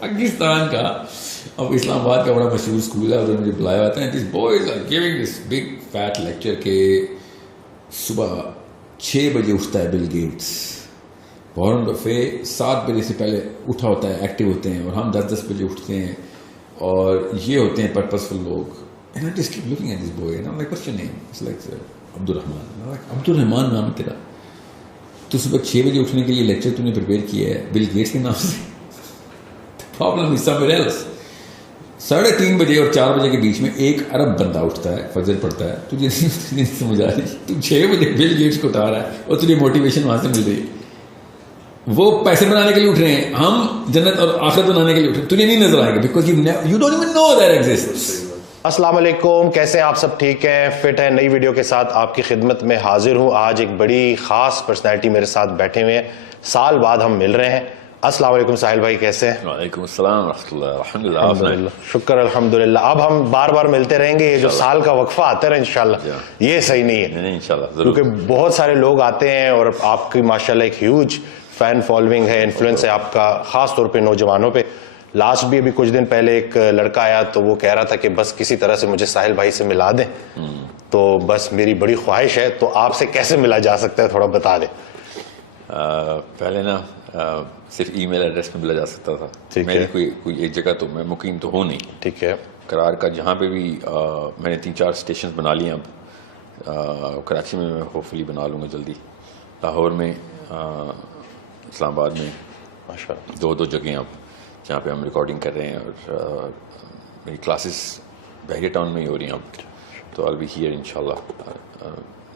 پاکستان کا. اب اسلام آباد کا بڑا مشہور اسکول ہے, ادھر مجھے بلایا ہوتا ہے. This boys are giving this big fat lecture کہ صبح 6 بجے اٹھتا ہے بل گیٹس, فوراً دفعے 7 بجے سے پہلے اٹھا ہوتا ہے, ایکٹیو ہوتے ہیں, اور ہم 10 بجے اٹھتے ہیں, اور یہ ہوتے ہیں پرپزفل لوگ. And I just keep looking at this boy and I'm like, what's your name? It's like Abdurrahman. I'm like, Abdurrahman نام ہے تیرا, تو صبح 6 بجے اٹھنے کے لیے لیکچر تو نے پریپیئر کیا ہے بل گیٹس کے نام سے. Problem is somewhere else. 3:30 بجے اور 4 بجے کے بیچ میں 1 ارب بندہ اٹھتا ہے, فجر پڑتا ہے, تجھے نہیں سمجھ آ رہی, تو 6 بجے بل گیٹس کو اٹھا رہا ہے اور تجھے موٹیویشن وہاں سے مل رہی ہے. وہ پیسے بنانے کے لیے اٹھ رہے ہیں, ہم جنت اور آخرت بنانے کے لیے اٹھ رہے ہیں. تجھے نہیں نظر آئے گا because you don't even know that exists. السلام علیکم, کیسے ہیں آپ سب؟ ٹھیک ہیں, فٹ ہیں؟ نئی ویڈیو کے ساتھ آپ کی خدمت میں حاضر ہوں. آج ایک بڑی خاص پرسنالٹی میرے ساتھ بیٹھے ہوئے ہیں, سال بعد ہم مل رہے ہیں. السلام علیکم ساحل بھائی, کیسے ہیں؟ وعلیکم السلام ورحمۃ اللہ. الحمدللہ, شکر الحمدللہ. اب ہم بار بار ملتے رہیں گے, یہ جو سال کا وقفہ آتا ہے انشاءاللہ, یہ صحیح نہیں ہے انشاءاللہ, کیونکہ بہت سارے لوگ آتے ہیں اور آپ کی ماشاءاللہ ایک ہیوج فین فالوئنگ ہے, انفلوئنس ہے آپ کا, خاص طور پہ نوجوانوں پہ. لاسٹ بھی ابھی کچھ دن پہلے ایک لڑکا آیا تو وہ کہہ رہا تھا کہ بس کسی طرح سے مجھے ساحل بھائی سے ملا دیں, تو بس میری بڑی خواہش ہے, تو آپ سے کیسے ملا جا سکتا ہے تھوڑا بتا دیں. پہلے نا صرف ای میل ایڈریس میں ملا جا سکتا تھا. میری کوئی ایک جگہ تو میں مقیم تو ہوں نہیں, ٹھیک ہے, قرار کا جہاں پہ بھی میں نے 3-4 اسٹیشن بنا لیے. اب کراچی میں ہوپ فلی بنا لوں گا جلدی, لاہور میں, اسلام آباد میں, ماشاء اللہ 2 جگہیں اب جہاں پہ ہم ریکارڈنگ کر رہے ہیں, اور میری کلاسز بحریہ ٹاؤن میں ہی ہو رہی ہیں اب, تو آل بی ہیئر انشاءاللہ.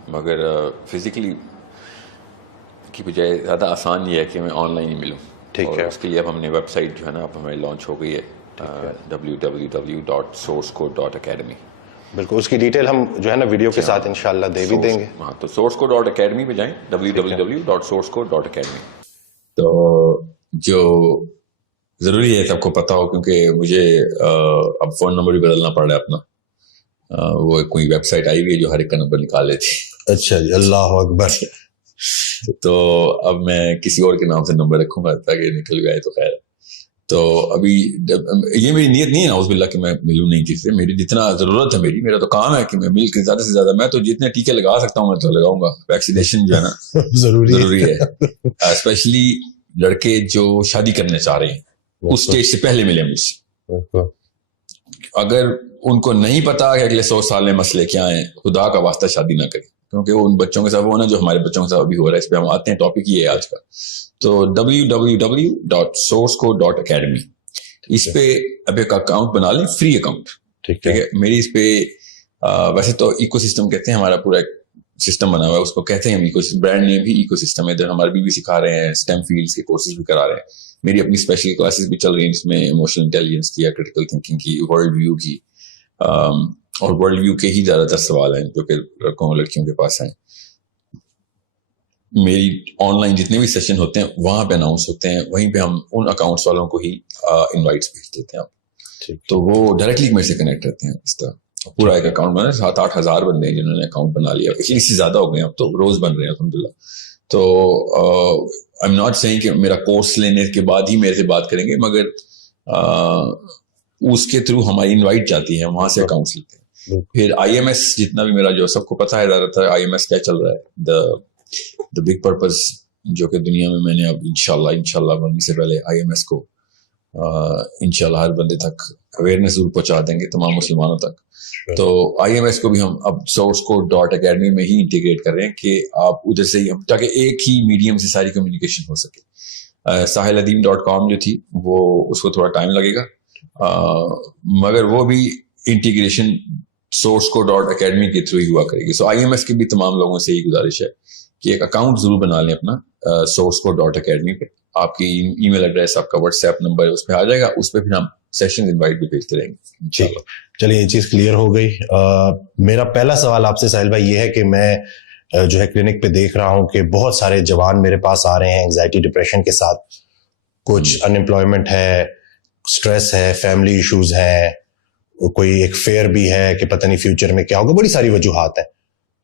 مگر فزیکلی کی بجائے زیادہ آسان یہ ہے کہ میں آن لائن ہی ملوں. ٹھیک ہے, اس کے لیے اب ہم نے ویب سائٹ جو ہے نا اب ہماری لانچ ہو گئی ہے, www.sourcecode.academy. بالکل, اس کی ڈیٹیل ہم جو ہے نا ویڈیو کے ساتھ انشاءاللہ دے بھی دیں گے. ہاں, تو sourcecode.academy پہ جائیں, www.sourcecode.academy. تو جو ضروری ہے کہ آپ کو پتا ہو, کیونکہ مجھے اب فون نمبر بھی بدلنا پڑ رہا ہے اپنا. وہ کوئی ویب سائٹ آئی ہوئی ہے جو ہر ایک کا نمبر نکال لیتی. اچھا جی, اللہ اکبر. تو اب میں کسی اور کے نام سے نمبر رکھوں گا تاکہ نکل گئے تو خیر. تو ابھی یہ میری نیت نہیں ہے نعوذ باللہ کہ میں ملوں نہیں کسی سے. میری جتنا ضرورت ہے, میرا تو کام ہے کہ میں مل کے زیادہ سے زیادہ, میں تو جتنے ٹیکے لگا سکتا ہوں میں تو لگاؤں گا. ویکسینیشن جو ہے نا ضروری ہے, اسپیشلی لڑکے جو شادی کرنے چاہ رہے ہیں اس اسٹیج سے پہلے ملے مجھ سے. اگر ان کو نہیں پتا کہ اگلے 100 سال میں مسئلے کیا ہیں, خدا کا واسطہ شادی نہ کریں, کیونکہ وہ ان بچوں کے ساتھ وہ نا جو ہمارے بچوں کے ساتھ ابھی ہو رہا ہے. اس پہ ہم آتے ہیں, ٹاپک یہ ہے آج کا. تو www.sourcecode.academy, اس پہ اب ایک اکاؤنٹ بنا لیں, فری اکاؤنٹ. ٹھیک ہے, میری اس پہ ویسے تو ایکو سسٹم کہتے ہیں, ہمارا پورا ایک سسٹم بنا ہوا ہے, اس کو کہتے ہیں ہم ایکو سسٹم. برانڈ نیم بھی ایکو سسٹم ہے. ادھر ہمارے بھی سکھا رہے ہیں, اسٹیم فیلڈس کے کورسز بھی کرا رہے ہیں. میری اپنی اسپیشل کلاسز بھی چل رہی ہیں جس میں ایموشنل انٹیلیجنس کی, کریٹیکل تھنکنگ کی, ورلڈ ویو کی, اور ورلڈ ویو کے ہی زیادہ تر سوال ہیں جو کہ لڑکوں اور لڑکیوں کے پاس ہیں. میری آن لائن جتنے بھی سیشن ہوتے ہیں وہاں پہ اناؤنس ہوتے ہیں, وہیں پہ ہم ان اکاؤنٹس والوں کو ہی انوائٹس بھیج دیتے ہیں. تو وہ ڈائریکٹلی میرے سے کنیکٹ رہتے ہیں. اس طرح پورا ایک اکاؤنٹ بنا, 7-8 ہزار بندے ہیں جنہوں نے اکاؤنٹ بنا لیا. اس سے زیادہ ہو گئے ہیں اب تو, روز بن رہے ہیں الحمدللہ. تو آئی ایم ناٹ سیئنگ کہ میرا کورس لینے کے بعد ہی میرے سے بات کریں گے, مگر اس کے تھرو ہماری انوائٹ جاتی ہے, وہاں سے اکاؤنٹس لیتے ہیں. پھر آئی ایم ایس جتنا بھی میرا, جو سب کو پتا ہے زیادہ تر آئی ایم ایس کیا چل رہا ہے, دا بگ پرپز, جو کہ دنیا میں نے اب انشاءاللہ بننے سے پہلے آئی ایم ایس کو انشاءاللہ ہر بندے تک اویئرنیس ضرور پہنچا دیں گے, تمام مسلمانوں تک. تو آئی ایم ایس کو بھی ہم اب sourcecode.academy میں ہی انٹیگریٹ کر رہے ہیں کہ آپ ادھر سے ہی, تاکہ ایک ہی میڈیم سے ساری کمیونیکیشن ہو سکے. sahiladeen.com جو تھی وہ, اس کو تھوڑا ٹائم لگے گا, مگر وہ بھی انٹیگریشن sourcecode.academy کے تھرو ہی ہوا کرے گی. سو آئی ایم ایس کی بھی تمام لوگوں سے یہی گزارش ہے کہ ایک اکاؤنٹ ضرور بنا لیں اپنا sourcecode.academy پہ. آپ کی ای میل ایڈریس, آپ کا واٹس ایپ نمبر اس پہ آ جائے گا, اس پہ پھر ہم سیشن انوائٹ بھی بھیجتے رہیں گے. چلیے یہ چیز کلیئر ہو گئی. میرا پہلا سوال آپ سے ساحل بھائی یہ ہے کہ میں جو ہے کلینک پہ دیکھ رہا ہوں کہ بہت سارے جوان میرے پاس آ رہے ہیں انگزائٹی ڈپریشن کے ساتھ. کچھ ان امپلائمنٹ ہے, اسٹریس ہے, فیملی ایشوز ہیں, کوئی ایک فیئر بھی ہے کہ پتہ نہیں فیوچر میں کیا ہوگا, بڑی ساری وجوہات ہیں.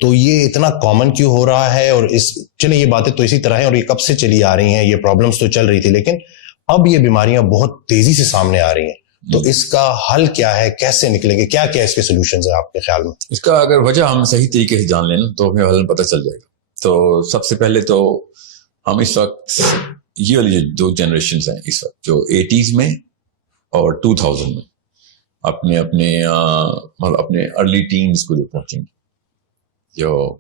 تو یہ اتنا کامن کیوں ہو رہا ہے؟ اور چلیں یہ باتیں تو اسی طرح ہیں اور یہ کب سے چلی آ رہی ہیں, یہ پرابلمس تو چل رہی تھی, لیکن اب یہ بیماریاں بہت تیزی سے سامنے آ رہی ہیں, تو اس کا حل کیا ہے, کیسے نکلیں گے, کیا کیا اس کے سولوشنز ہیں آپ کے خیال میں؟ اس کا اگر وجہ ہم صحیح طریقے سے جان لیں تو ہمیں حل پتہ چل جائے گا. تو سب سے پہلے تو ہم اس وقت یہ والی جو 2 جنریشنز ہیں اس وقت جو 80s میں اور 2000 میں اپنے ارلی ٹینز کو جو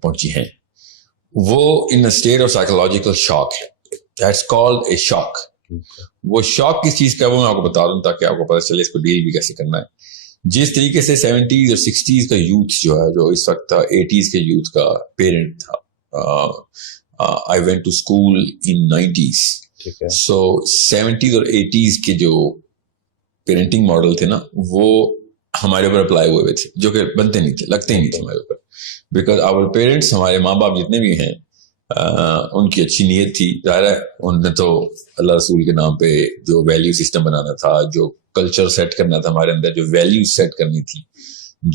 پہنچی ہیں, وہ ان اسٹیٹ آف سائیکولوجیکل شاک ہے. دیٹس کالڈ اے شاک. وہ شاک کس چیز کا ہے وہ میں آپ کو بتا دوں تاکہ آپ کو پتہ چلے اس کو ڈیل بھی کیسے کرنا ہے. جس طریقے سے 70s اور 60s کا یوتھ جو اس وقت 80s کے یوتھ کا پیرنٹ تھا. I went to school in 90s. So 70s اور 80s کے جو پیرنٹنگ ماڈل تھے نا, وہ ہمارے اوپر اپلائی ہوئے تھے, جو کہ بنتے نہیں تھے, لگتے ہی نہیں تھے ہمارے اوپر. بیکاز آور پیرنٹس, ہمارے ماں باپ جتنے بھی ہیں, ان کی اچھی نیت تھی. ظاہر ہے ان نے تو اللہ رسول کے نام پہ جو ویلیو سسٹم بنانا تھا, جو کلچر سیٹ کرنا تھا ہمارے اندر, جو ویلیو سیٹ کرنی تھی,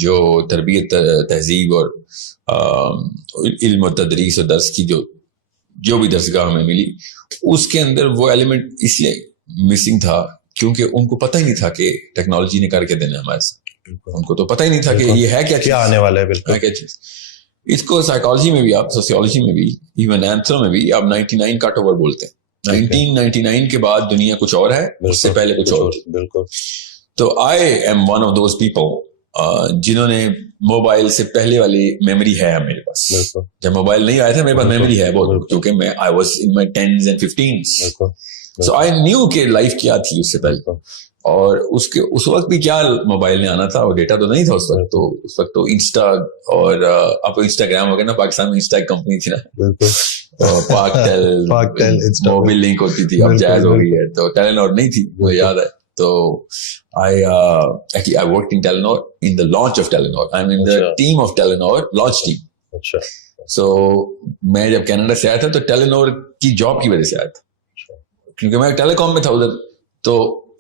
جو تربیت تہذیب اور علم و تدریس و درس کی جو بھی درسگاہ ہمیں ملی, اس کے اندر وہ ایلیمنٹ اس لیے مسنگ تھا کیونکہ ان کو پتہ ہی نہیں تھا کہ ٹیکنالوجی نے کر کے دینا ہمارے ساتھ. ان کو تو پتہ ہی نہیں تھا کہ یہ ہے کیا آنے والا ہے. بالکل کیا چیز. اس کو سائیکالوجی میں بھی, آپ سوسیولوجی میں بھی, ایون اینتھرو میں بھی آپ 99 کٹ اوور بولتے ہیں. 1999 کے بعد دنیا کچھ اور ہے, اس سے پہلے کچھ اور. بالکل. تو I am one of those people جنہوں نے موبائل سے پہلے والی میموری ہے میرے پاس. جب موبائل نہیں آیا تھا میرے پاس میموری ہے بہت, کیونکہ میں I was in my 10s and 15s. So I knew کہ لائف کیا تھی اس سے پہلے, اور اس وقت بھی کیا موبائل نے آنا تھا, اور ڈیٹا تو نہیں تھا اس وقت. تو اس وقت تو انسٹا اور آپ انسٹاگرام ہو گیا نا, پاکستان میں انسٹا ایک کمپنی تھی نا, پاک ٹیل موبائل لنک ہوتی تھی, اب جائز ہو گئی ہے. تو ٹیلینور نہیں تھی, مجھے یاد ہے. تو I worked in Telenor in the launch of Telenor. I'm in the team of Telenor, launch team. So میں جب کینیڈا سے آیا تھا تو ٹیلینور کی جاب کی وجہ سے آیا تھا, کیونکہ میں ٹیلی کام میں تھا ادھر. تو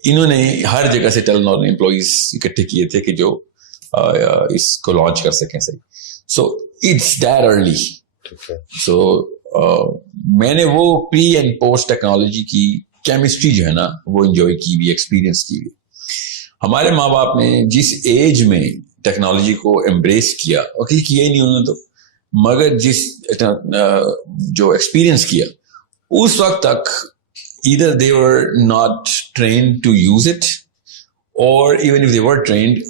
انہوں نے ہر جگہ سے ٹیلینور نے امپلائیز اکٹھے کیے تھے کہ جو اس کو لانچ کر سکیں صحیح. So it's that early. So میں نے وہ پری اینڈ پوسٹ ٹیکنالوجی کی کیمسٹری جو ہے نا وہ انجوائے کی بھی, ایکسپیرینس کی بھی. ہمارے ماں باپ نے جس ایج میں ٹیکنالوجی کو امبریس کیا, اوکے کیا ہی نہیں انہوں نے تو, مگر جس جو ایکسپیرینس کیا اس وقت تک either they were not trained to use it, or even if they were trained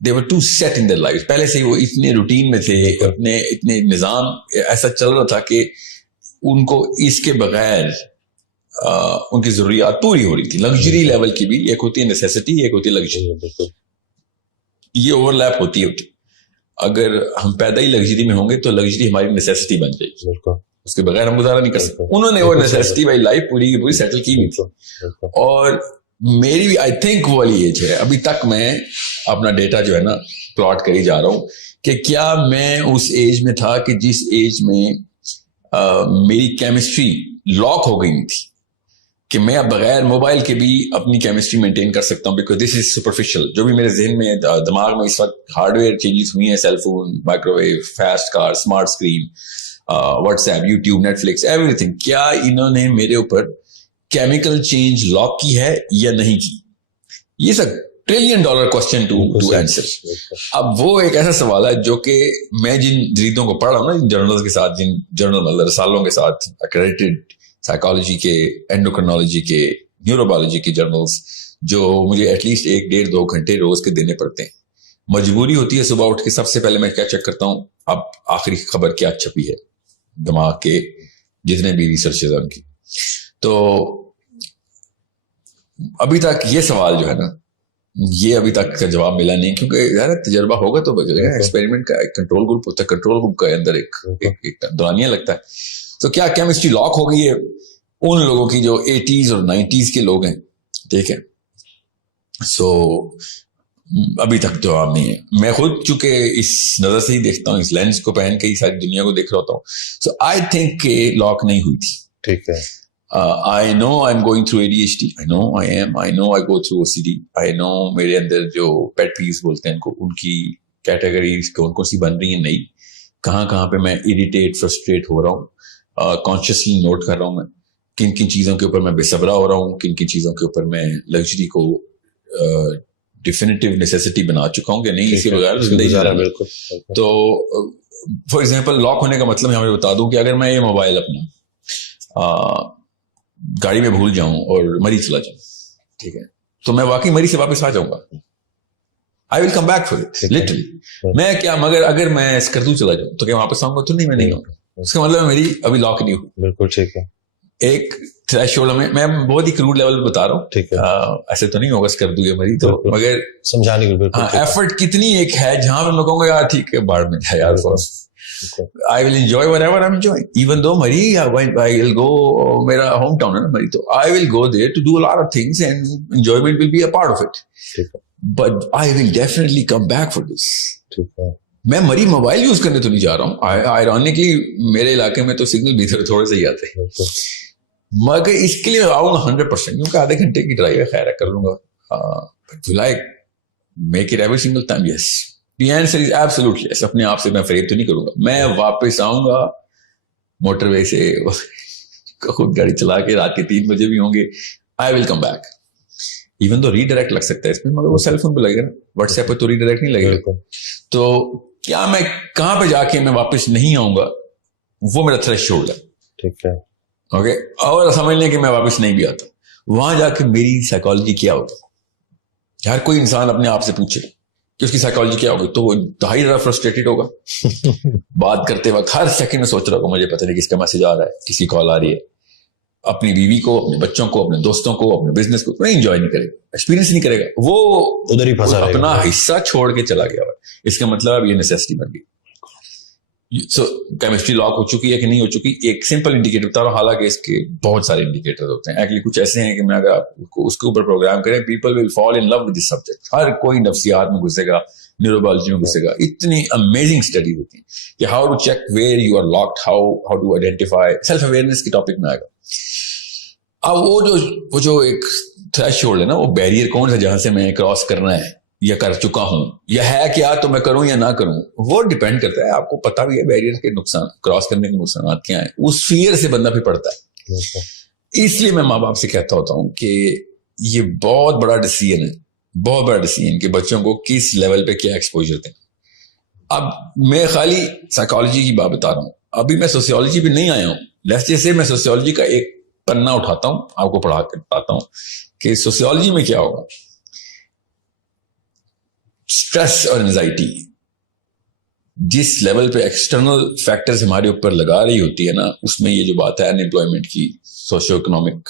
they were too set in their lives. پہلے سے وہ اتنے روٹین میں تھے, اتنے نظام ایسا چل رہا تھا کہ ان کو اس کے بغیر ان کی ضروریات پوری ہو رہی تھی. لگژری لیول کی بھی, ایک ہوتی ہے نیسیسٹی, ایک ہوتی ہے لگژری. یہ اوور لیپ ہوتی ہے. اگر ہم پیدا ہی لگژری میں ہوں گے تو لگژری ہماری نیسیسٹی بن جائے گی, اس کے بغیر ہم گزارا نہیں کر سکتے. انہوں نے وہ نیسیسٹی والی لائف پوری کی پوری سیٹل کی بھی تھی. اور میری بھی آئی تھنک وہ والی ایج ہے, ابھی تک میں اپنا ڈیٹا جو ہے نا پلاٹ کری جا رہا ہوں کہ کیا میں اس ایج میں تھا کہ جس ایج میں میری کیمسٹری لاک ہو گئی تھی کہ میں اب بغیر موبائل کے بھی اپنی کیمسٹری مینٹین کر سکتا ہوں, بیکاز دس از سپرفیشل. جو بھی میرے ذہن میں دماغ میں اس وقت ہارڈ ویئر چینجز ہوئی ہیں, cell phone, microwave, fast car, smart screen, WhatsApp, YouTube, Netflix, everything, کیا انہوں نے میرے اوپر کیمیکل چینج لاک کی ہے یا نہیں کی؟ یہ سب $1 ٹریلین کوسچن ٹو آنسر. اب وہ ایک ایسا سوال ہے جو کہ میں جن جریدوں کو پڑھ رہا ہوں نا, جن جرنلز کے ساتھ, جن جرنل رسالوں کے ساتھ, ایکریڈیٹڈ سائیکالوجی کے, اینڈوکرنالوجی کے, نیوروبیولوجی کے جرنلز, جو مجھے ایٹ لیسٹ 1-1.5-2 گھنٹے روز کے دینے پڑتے ہیں. مجبوری ہوتی ہے صبح اٹھ کے سب سے پہلے میں کیا چیک کرتا ہوں, اب آخری خبر کیا چھپی ہے دماغ کے جتنے بھی ریسرچز ہیں ان کی. تو ابھی تک یہ سوال جو ہے نا, یہ ابھی تک کا جواب ملا نہیں, کیونکہ ظاہر تجربہ ہوگا تو بچے گا. ایکسپیریمنٹ کا ایک کنٹرول گروپ ہوتا ہے, کنٹرول گروپ کے اندر ایک دورانیہ لگتا ہے. تو کیا کیمسٹری لاک ہو گئی ہے ان لوگوں کی جو 80s اور 90s کے لوگ ہیں, ٹھیک ہے. سو ابھی تک جواب نہیں ہے. میں خود چونکہ اس نظر سے ہی دیکھتا ہوں, اس لینس کو پہن کے ہی ساری دنیا کو دیکھ رہا ہوتا ہوں. سو آئی تھنک کہ لاک نہیں ہوئی تھی. ٹھیک ہے. I know I'm going through ADHD. I know I am. I know I go through OCD. I know میرے اندر جو pet peeves بولتے ہیں ان کی کیٹیگریز کون کون سی بن رہی ہیں, نہیں کہاں پہ میں اریٹیٹ فرسٹریٹ ہو رہا ہوں. کانشیسلی نوٹ کر رہا ہوں میں کن کن چیزوں کے اوپر میں بے صبرا ہو رہا ہوں, کن کن چیزوں کے اوپر میں لگژری کو ڈیفینیٹیو نیسیسٹی بنا چکا ہوں کہ نہیں اس کے بغیر زندگی گزارا. تو فار ایگزامپل لاک ہونے کا مطلب میں بتا دوں کہ اگر میں یہ موبائل اپنا گاڑی میں بھول جاؤں اور مری چلا جاؤں, ٹھیک ہے, تو میں واقعی مری سے واپس آ جاؤں گا. I will come back for it, literally. میں کیا مگر اگر میں اسکردو چلا جاؤں تو کیا واپس آؤں گا؟ تو نہیں, میں نہیں آؤں گا. اس کا مطلب میری ابھی لاک نہیں ہوئی. بالکل ٹھیک ہے. ایک تھریش ہولڈ میں بہت ہی کروڈ لیول بتا رہا ہوں, ٹھیک ہے, ایسے تو نہیں ہوگا اسکردو یا مری تو, مگر سمجھانے کی ایفرٹ کتنی ایک ہے جہاں پہ میں کہوں گا یار ٹھیک ہے باڑ میں جائے یار, I will enjoy whatever I'm enjoying. Even though Mari, I will go, میرا ہوم ٹاؤن ہے نا Mari, تو I will go there to do a lot of things and enjoyment will be a part of it. But I will definitely come back for this. میں Mari mobile use کرنے تو نہیں جا رہا ہوں. Ironically میرے علاقے میں تو سگنل بھی تھوڑے سے ہی آتے ہیں, مگر اس کے لیے آؤں گا 100%, کیونکہ آدھے گھنٹے کی ڈرائیو ہے, خیر ہے کر لوں گا. Will I make it every single time? Yes. The answer is absolutely yes. اپنے آپ سے میں فریب تو نہیں کروں گا. میں واپس آؤں گا موٹر وے سے خود گاڑی چلا کے, رات کے 3 بجے بھی ہوں گے. I will come back. Even though redirect لگ سکتا ہے اس میں, مگر وہ سیل فون پہ لگے گا, واٹس ایپ پہ تو ریڈائریکٹ نہیں لگے گا. تو کیا میں کہاں پہ جا کے میں واپس نہیں آؤں گا, وہ میرا تھریش ہولڈ ہے. ٹھیک ہے, اوکے. اور سمجھ لیں کہ میں واپس نہیں بھی آتا, وہاں جا کے میری سائیکالوجی کیا ہوگا. ہر کوئی انسان اپنے آپ سے پوچھے کہ اس کی سائیکالوجی کیا ہوگی, تو وہ انتہائی زیادہ فرسٹریٹڈ ہوگا. بات کرتے وقت ہر سیکنڈ میں سوچ رہا ہوگا مجھے پتہ نہیں کس کا میسج آ رہا ہے, کس کی کال آ رہی ہے. اپنی بیوی کو, اپنے بچوں کو, اپنے دوستوں کو, اپنے بزنس کو نہیں انجوائے نہیں کرے گا, ایکسپیرینس نہیں کرے گا, وہ ادھر ہی پھنسا رہے گا, اپنا حصہ چھوڑ کے چلا گیا. اس کا مطلب اب یہ نیسیسٹی بن گئی. سو کیمسٹری لاک ہو چکی ہے کہ نہیں ہو چکی, ایک سمپل انڈیکیٹر بتا رہا ہوں, حالانکہ اس کے بہت سارے انڈیکیٹر ہوتے ہیں. ایکچولی کچھ ایسے ہیں کہ میں اگر آپ اس کے اوپر پروگرام کریں, people will fall in love with this subject. ہر کوئی نفسیات میں گھسے گا, نیوروبیولوجی میں گھسے گا. اتنی امیزنگ اسٹڈی ہوتی ہے کہ how to check where you are locked, how to identify. Self awareness کے ٹاپک میں آئے گا. اب وہ جو ایک تھریش ہولڈ ہے نا, وہ بیریئر کون سا جہاں سے میں کراس کرنا ہے یا کر چکا ہوں یا ہے کیا, تو میں کروں یا نہ کروں, وہ ڈیپینڈ کرتا ہے. آپ کو پتا بھی ہے بیریئر کے نقصان, کراس کرنے کے نقصانات کیا ہیں. اس فیئر سے بندہ بھی پڑتا ہے. اس لیے میں ماں باپ سے کہتا ہوتا ہوں کہ یہ بہت بڑا ڈیسیژن ہے, بہت بڑا ڈیسیژن کہ بچوں کو کس لیول پہ کیا ایکسپوجر دیں. اب میں خالی سائیکالوجی کی بات بتا رہا ہوں, ابھی میں سوسیولوجی پہ نہیں آیا ہوں. جیسے میں سوسیولوجی کا ایک پنا اٹھاتا ہوں, آپ کو پڑھا کے بتاتا ہوں کہ سوسیولوجی میں کیا ہوگا. اسٹریس اور انزائٹی جس لیول پہ ایکسٹرنل فیکٹرز ہمارے اوپر لگا رہی ہوتی ہے نا, اس میں یہ جو بات ہے انمپلائمنٹ کی, سوشیو اکنامک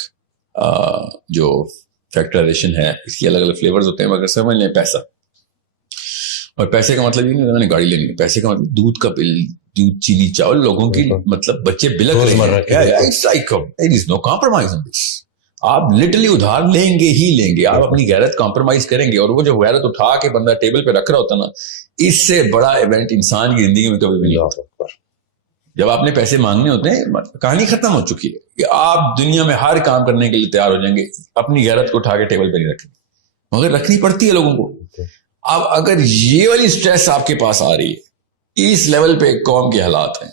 جو فیکٹرائزیشن ہے, اس کی الگ الگ فلیورز ہوتے ہیں. مگر سمجھ لیں پیسہ, اور پیسے کا مطلب یہ نہیں میں نے گاڑی لینی ہے, پیسے کا مطلب دودھ کا بل, دودھ, چینی, چاول, لوگوں کی مطلب بچے بلک رہے ہیں. آپ لٹرلی ادھار لیں گے ہی لیں گے, آپ اپنی غیرت کمپرومائز کریں گے. اور وہ جو غیرت اٹھا کے بندہ ٹیبل پہ رکھ رہا ہوتا نا, اس سے بڑا ایونٹ انسان کی زندگی میں کبھی بھی نہیں ہوتا. جب آپ نے پیسے مانگنے ہوتے ہیں, کہانی ختم ہو چکی ہے کہ آپ دنیا میں ہر کام کرنے کے لیے تیار ہو جائیں گے, اپنی غیرت کو اٹھا کے ٹیبل پہ نہیں رکھیں, مگر رکھنی پڑتی ہے لوگوں کو. اب اگر یہ والی سٹریس آپ کے پاس آ رہی ہے, اس لیول پہ قوم کے حالات ہیں,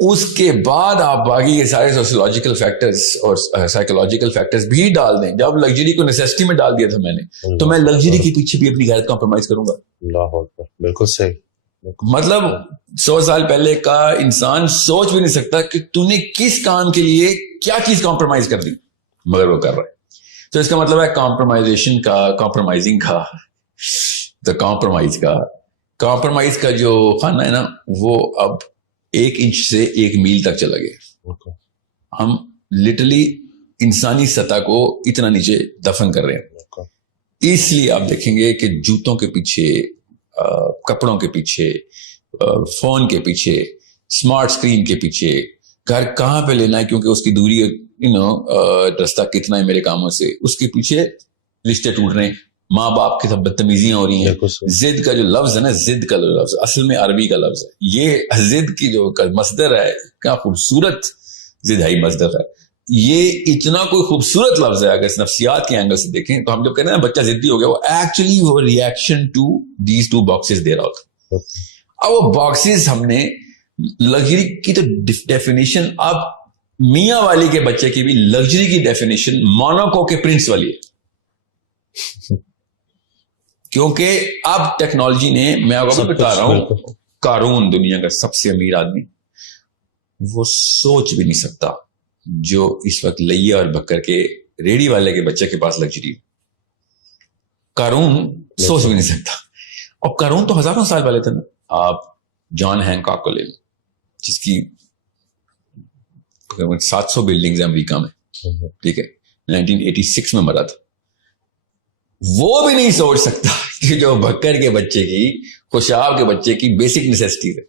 اس کے بعد آپ باقی یہ سارے سوشیولوجیکل فیکٹرز اور سائیکولوجیکل فیکٹرز بھی ڈال دیں. جب لگژری کو نیسیسٹی میں ڈال دیا تھا میں نے, تو میں لگژری کے پیچھے بھی اپنی غیرت کمپرومائز کروں گا. اللہ اکبر, بالکل صحیح. مطلب 100 سال پہلے کا انسان سوچ بھی نہیں سکتا کہ تو نے کس کام کے لیے کیا چیز کمپرومائز کر دی, مگر وہ کر رہا ہے. تو اس کا مطلب ہے کمپرومائزیشن کا, کمپرومائزنگ کا, کمپرومائز کا جو خانہ ہے نا, وہ اب 1 انچ سے 1 میل تک چلا گیا. ہم لٹرلی انسانی سطح کو اتنا نیچے دفن کر رہے ہیں. اس لیے آپ دیکھیں گے کہ جوتوں کے پیچھے, کپڑوں کے پیچھے, فون کے پیچھے, اسمارٹ اسکرین کے پیچھے, گھر کہاں پہ لینا ہے کیونکہ اس کی دوری رستہ کتنا ہے میرے کاموں سے, اس کے پیچھے رشتے ٹوٹ رہے ہیں. ماں باپ کی سب بدتمیزیاں ہو رہی ہیں. ضد کا جو لفظ ہے نا, ضد کا لفظ اصل میں عربی کا لفظ ہے. یہ ضد کی جو مصدر ہے, کیا خوبصورت ضدائی مصدر ہے. یہ اتنا کوئی خوبصورت لفظ ہے. اگر نفسیات کے اینگل سے دیکھیں تو ہم جب کہتے ہیں نا بچہ ضدی ہو گیا, وہ ایکچولی وہ ریئیکشن ٹو دیز 2 باکسز دے رہا ہوتا. اب وہ باکسز ہم نے لگژری کی تو ڈیفینیشن اب میاں والی کے بچے کی بھی لگژری کی ڈیفینیشن موناکو کے پرنس والی ہے. کیونکہ اب ٹیکنالوجی نے, میں آپ کو بتا رہا ہوں, قارون دنیا کا سب سے امیر آدمی, وہ سوچ بھی نہیں سکتا جو اس وقت لیا اور بکر کے ریڑی والے کے بچے کے پاس لگژری. قارون سوچ بھی نہیں سکتا. اور قارون تو ہزاروں سال والے تھے نا. آپ جان ہینکاک کو لے لیں, جس کی 700 بلڈنگز ہیں امریکہ میں, ٹھیک ہے, 1986 میں مرا تھا. وہ بھی نہیں سوچ سکتا کہ جو بکر کے بچے کی, خوشاب کے بچے کی بیسک نیسیسٹی ہے,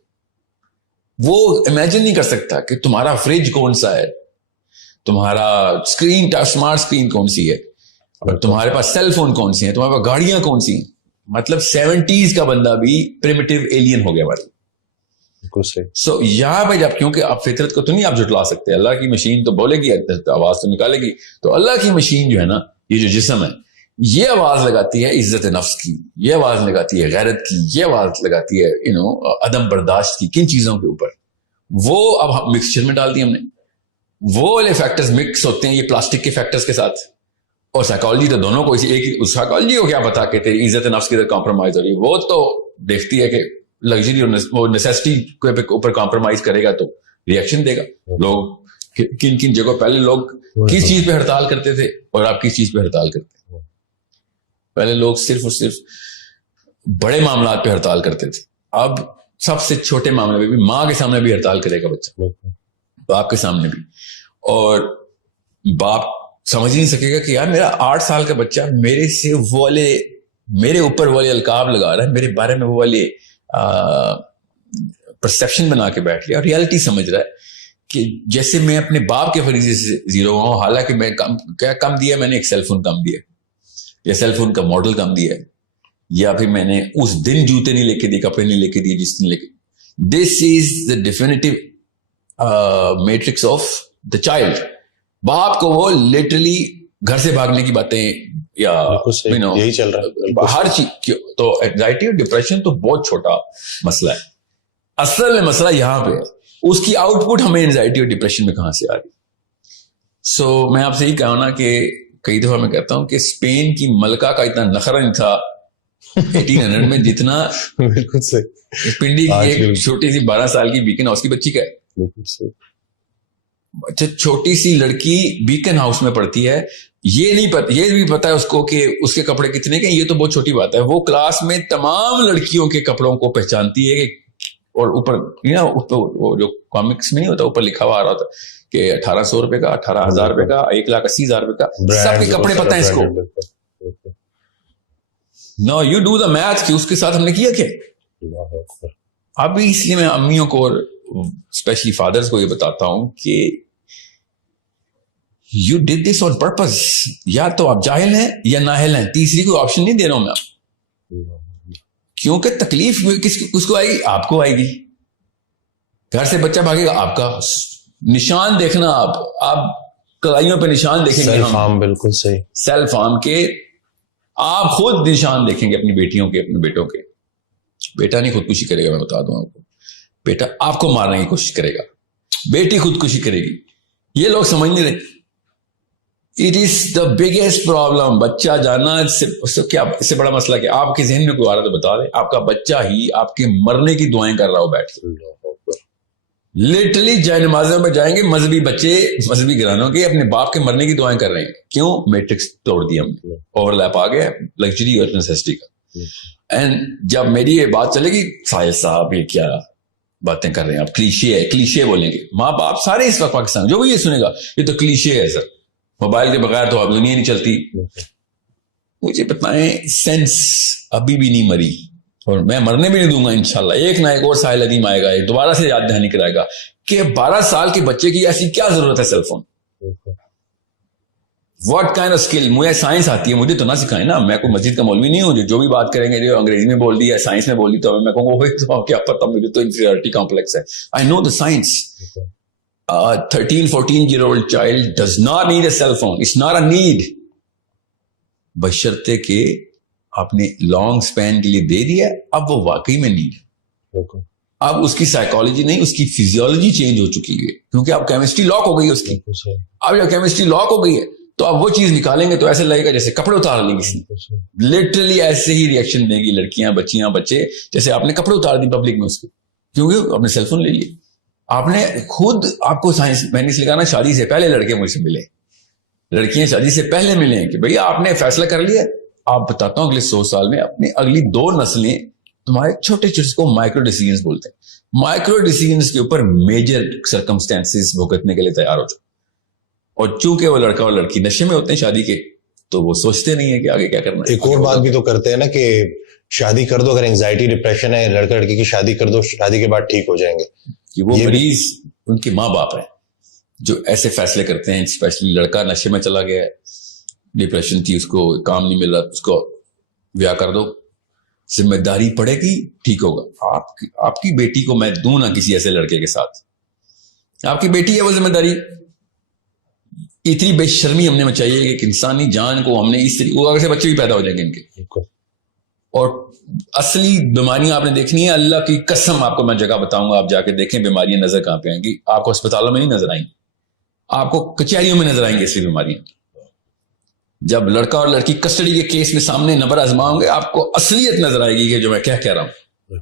وہ امیجن نہیں کر سکتا کہ تمہارا فریج کون سا ہے, تمہارا اسکرین اسمارٹ اسکرین کون سی ہے, اور تمہارے پاس سیل فون کون سی ہیں, تمہارے پاس گاڑیاں کون سی ہیں. مطلب 70s کا بندہ بھی پریمیٹیو ایلین ہو گیا ہماری. سو یہاں پہ جب, کیونکہ آپ فطرت کو تو نہیں آپ جھٹلا سکتے, اللہ کی مشین تو بولے گی, آواز تو نکالے گی. تو اللہ کی مشین جو ہے نا, یہ جو جسم ہے, یہ آواز لگاتی ہے عزت نفس کی, یہ آواز لگاتی ہے غیرت کی, یہ آواز لگاتی ہے عدم برداشت کی. کن چیزوں کے اوپر؟ وہ اب مکسچر میں ڈال دی ہم نے. وہ والے فیکٹرز مکس ہوتے ہیں یہ پلاسٹک کے فیکٹرز کے ساتھ. اور سائیکالوجی تو دونوں کو ایک, سائیکالوجی کو کیا پتا کہ تیری عزت نفس کی طرح کمپرومائز ہو رہی ہے. وہ تو دیکھتی ہے کہ لگژری اور نیسیسٹی کے اوپر کمپرومائز کرے گا تو ریئیکشن دے گا. لوگ کن کن جگہوں, پہلے لوگ کس چیز پہ ہڑتال کرتے تھے اور آپ کس چیز پہ ہڑتال کرتے ہیں؟ پہلے لوگ صرف اور صرف بڑے معاملات پہ ہڑتال کرتے تھے. اب سب سے چھوٹے معاملے پہ بھی, ماں کے سامنے بھی ہڑتال کرے گا بچہ, باپ کے سامنے بھی. اور باپ سمجھ نہیں سکے گا کہ یار میرا 8 سال کا بچہ میرے سے وہ والے, میرے اوپر والے القاب لگا رہا ہے, میرے بارے میں وہ والے پرسیپشن بنا کے بیٹھ لیا, اور ریالٹی سمجھ رہا ہے کہ جیسے میں اپنے باپ کے فریضے سے زیرو ہوں, حالانکہ میں کیا کم دیا, میں نے ایک سیل فون کم دیا, یا سیل فون کا ماڈل کم دیا ہے, یا پھر میں نے اس دن جوتے نہیں لے کے دیے, کپڑے نہیں لے کے دیے جس دن لے کے. This is the definitive matrix of the child. باپ کو وہ لٹرلی گھر سے بھاگنے کی باتیں, یا یہی چل رہا ہے ہر چیز. تو اینگزائٹی اور ڈپریشن تو بہت چھوٹا مسئلہ ہے, اصل میں مسئلہ یہاں پہ ہے. اس کی آؤٹ پٹ ہمیں اینگزائٹی اور ڈپریشن میں کہاں سے آ رہی. سو میں آپ سے یہ کہا نا کہ کئی دفعہ میں کہتا ہوں کہ اسپین کی ملکہ کا اتنا نخرہ نہیں تھا 1800 میں جتنا بالکل صحیح پنڈی کی ایک چھوٹی سی 12 سال کی بیکن ہاؤس کی بچی کا ہے. اچھا, چھوٹی سی لڑکی بیکن ہاؤس میں پڑھتی ہے, یہ نہیں پتا, یہ بھی پتا ہے اس کو کہ اس کے کپڑے کتنے کے, یہ تو بہت چھوٹی بات ہے. وہ کلاس میں تمام لڑکیوں کے کپڑوں کو پہچانتی ہے, اور اوپر وہ جو کامکس میں نہیں ہوتا, اوپر لکھا ہوا آ رہا ہوتا کہ 1800 روپے کا, 18,000 روپے کا, 1,80,000 روپے کا, سب کے کپڑے پتہ ہیں اس کو. نو یو ڈو دا میتھ کہ اس کے ساتھ ہم نے کیا کیا. ابھی اس لیے میں امیوں کو اور اسپیشلی فادرز کو یہ بتاتا ہوں کہ you did this on purpose. یا تو آپ جاہل ہیں یا نااہل ہیں, تیسری کوئی آپشن نہیں دے رہا ہوں میں آپ. کیونکہ تکلیف کس کو آئے گی؟ آپ کو آئے گی. گھر سے بچہ بھاگے گا, آپ کا نشان دیکھنا, آپ کلائیوں پہ نشان دیکھیں گے. سیلف ہارم, بالکل صحیح, سیلف ہارم کے آپ خود نشان دیکھیں گے اپنی بیٹیوں کے, اپنے بیٹوں کے. بیٹا نہیں خودکشی کرے گا, میں بتا دوں آپ کو. بیٹا آپ کو مارنے کی کوشش کرے گا, بیٹی خودکشی کرے گی. یہ لوگ سمجھ نہیں رہے. It is the biggest problem. بچہ جانا اس سے بڑا مسئلہ کیا؟ آپ کے ذہن میں کوئی آ رہا تو بتا دیں. آپ کا بچہ ہی آپ کے مرنے کی دعائیں کر رہا ہو بیٹھ کے. لٹرلی جائے نمازوں میں جائیں گے مذہبی بچے, مذہبی گھرانوں کے, اپنے باپ کے مرنے کی دعائیں کر رہے ہیں. کیوں؟ میٹرکس توڑ دیا ہم نے, اوور لیپ آ گیا لگژری اور نیسیسٹی کا. اینڈ جب میری یہ بات چلے گی, ساحل صاحب یہ کیا باتیں کر رہے ہیں آپ, کلیشے ہے, کلیشے بولیں گے ماں باپ سارے اس وقت پاکستان, جو بھی یہ سنے گا یہ تو کلیشے ہے سر, موبائل کے بغیر تو اب دنیا نہیں چلتی. مجھے بتائیں, سینس ابھی بھی نہیں مری, اور میں مرنے بھی نہیں دوں گا انشاءاللہ. ایک نہ ایک اور ساحل عظیم آئے گا, ایک دوبارہ سے یاد دہانی کرائے گا کہ 12 سال کے بچے کی ایسی کیا ضرورت ہے cell phone. What kind of skill. مجھے سائنس آتی ہے, مجھے تو نہ سکھائیں نا. میں کوئی مسجد کا مولوی نہیں ہوں جو بھی بات کریں گے جو انگریزی میں بول دی ہے, سائنس میں بول دی, تو میں کہوں گا کیا پتا, مجھے تو انفیریورٹی کمپلیکس ہے. آئی نو دا science. 13-14-year-old child does not need a cell phone. It's not a need. بشرطے کہ آپ نے لانگ سپین کے لیے دے دیا, اب وہ واقعی میں نیڈ. اب اس کی سائیکالوجی نہیں, اس کی فزیولوجی چینج ہو چکی ہے, کیونکہ اب کیمسٹری لاک ہو گئی ہے اس کی. اب جب کیمسٹری لاک ہو گئی ہے تو اب وہ چیز نکالیں گے تو ایسے لگے گا جیسے کپڑے اتار لیں کسی نے. لٹرلی ایسے ہی ریئیکشن دیں گی لڑکیاں, بچیاں, بچے, جیسے آپ نے کپڑے اتار دی پبلک میں اس کے, کیونکہ آپ نے سیل فون لے لیے. آپ نے خود, آپ کو سائنس میں نے سکھانا, شادی سے پہلے لڑکے مجھ سے ملے, لڑکیاں شادی سے پہلے ملیں کہ بھئی آپ نے فیصلہ کر لیا. آپ بتاتا ہوں اگلے 100 سال میں اپنی اگلی 2 نسلیں تمہارے چھوٹے چھوٹے کو مائکرو ڈیسیژنز بولتے ہیں, مائکرو ڈیسیژنز کے اوپر میجر سرکمسٹانسز بھگتنے کے لیے تیار ہو چکے. اور چونکہ وہ لڑکا اور لڑکی نشے میں ہوتے ہیں شادی کے, تو وہ سوچتے نہیں ہیں کہ آگے کیا کرنا ہے. ایک اور بات بھی تو کرتے ہیں نا کہ شادی کر دو, اگر اینگزائٹی ڈپریشن ہے, لڑکا لڑکی کی شادی کر دو, شادی کے بعد ٹھیک ہو جائیں گے. کہ وہ مریض ان کے ماں باپ ہیں جو ایسے فیصلے کرتے ہیں. اسپیشلی لڑکا نشے میں چلا گیا ہے, ڈپریشن تھی, اس کو کام نہیں مل رہا, اس کو بیاہ کر دو, ذمہ داری پڑے گی, ٹھیک ہوگا. آپ کی بیٹی کو میں دوں نہ کسی ایسے لڑکے کے ساتھ, آپ کی بیٹی ہے وہ ذمہ داری. اتنی بے شرمی ہم نے چاہیے کہ انسانی جان کو ہم نے اس طریقے سے, بچے بھی پیدا ہو جائیں گے ان کے. اور اصلی بیماریاں آپ نے دیکھنی ہے, اللہ کی قسم آپ کو میں جگہ بتاؤں گا, آپ جا کے دیکھیں بیماریاں نظر کہاں پہ آئیں گی. آپ کو اسپتالوں میں نہیں نظر آئیں گی, آپ کو کچہریوں میں نظر آئیں گی اصلی بیماریاں. جب لڑکا اور لڑکی کسٹڈی کے کیس میں سامنے نبر آزماؤں گے, آپ کو اصلیت نظر آئے گی کہ جو میں کیا کہہ رہا ہوں.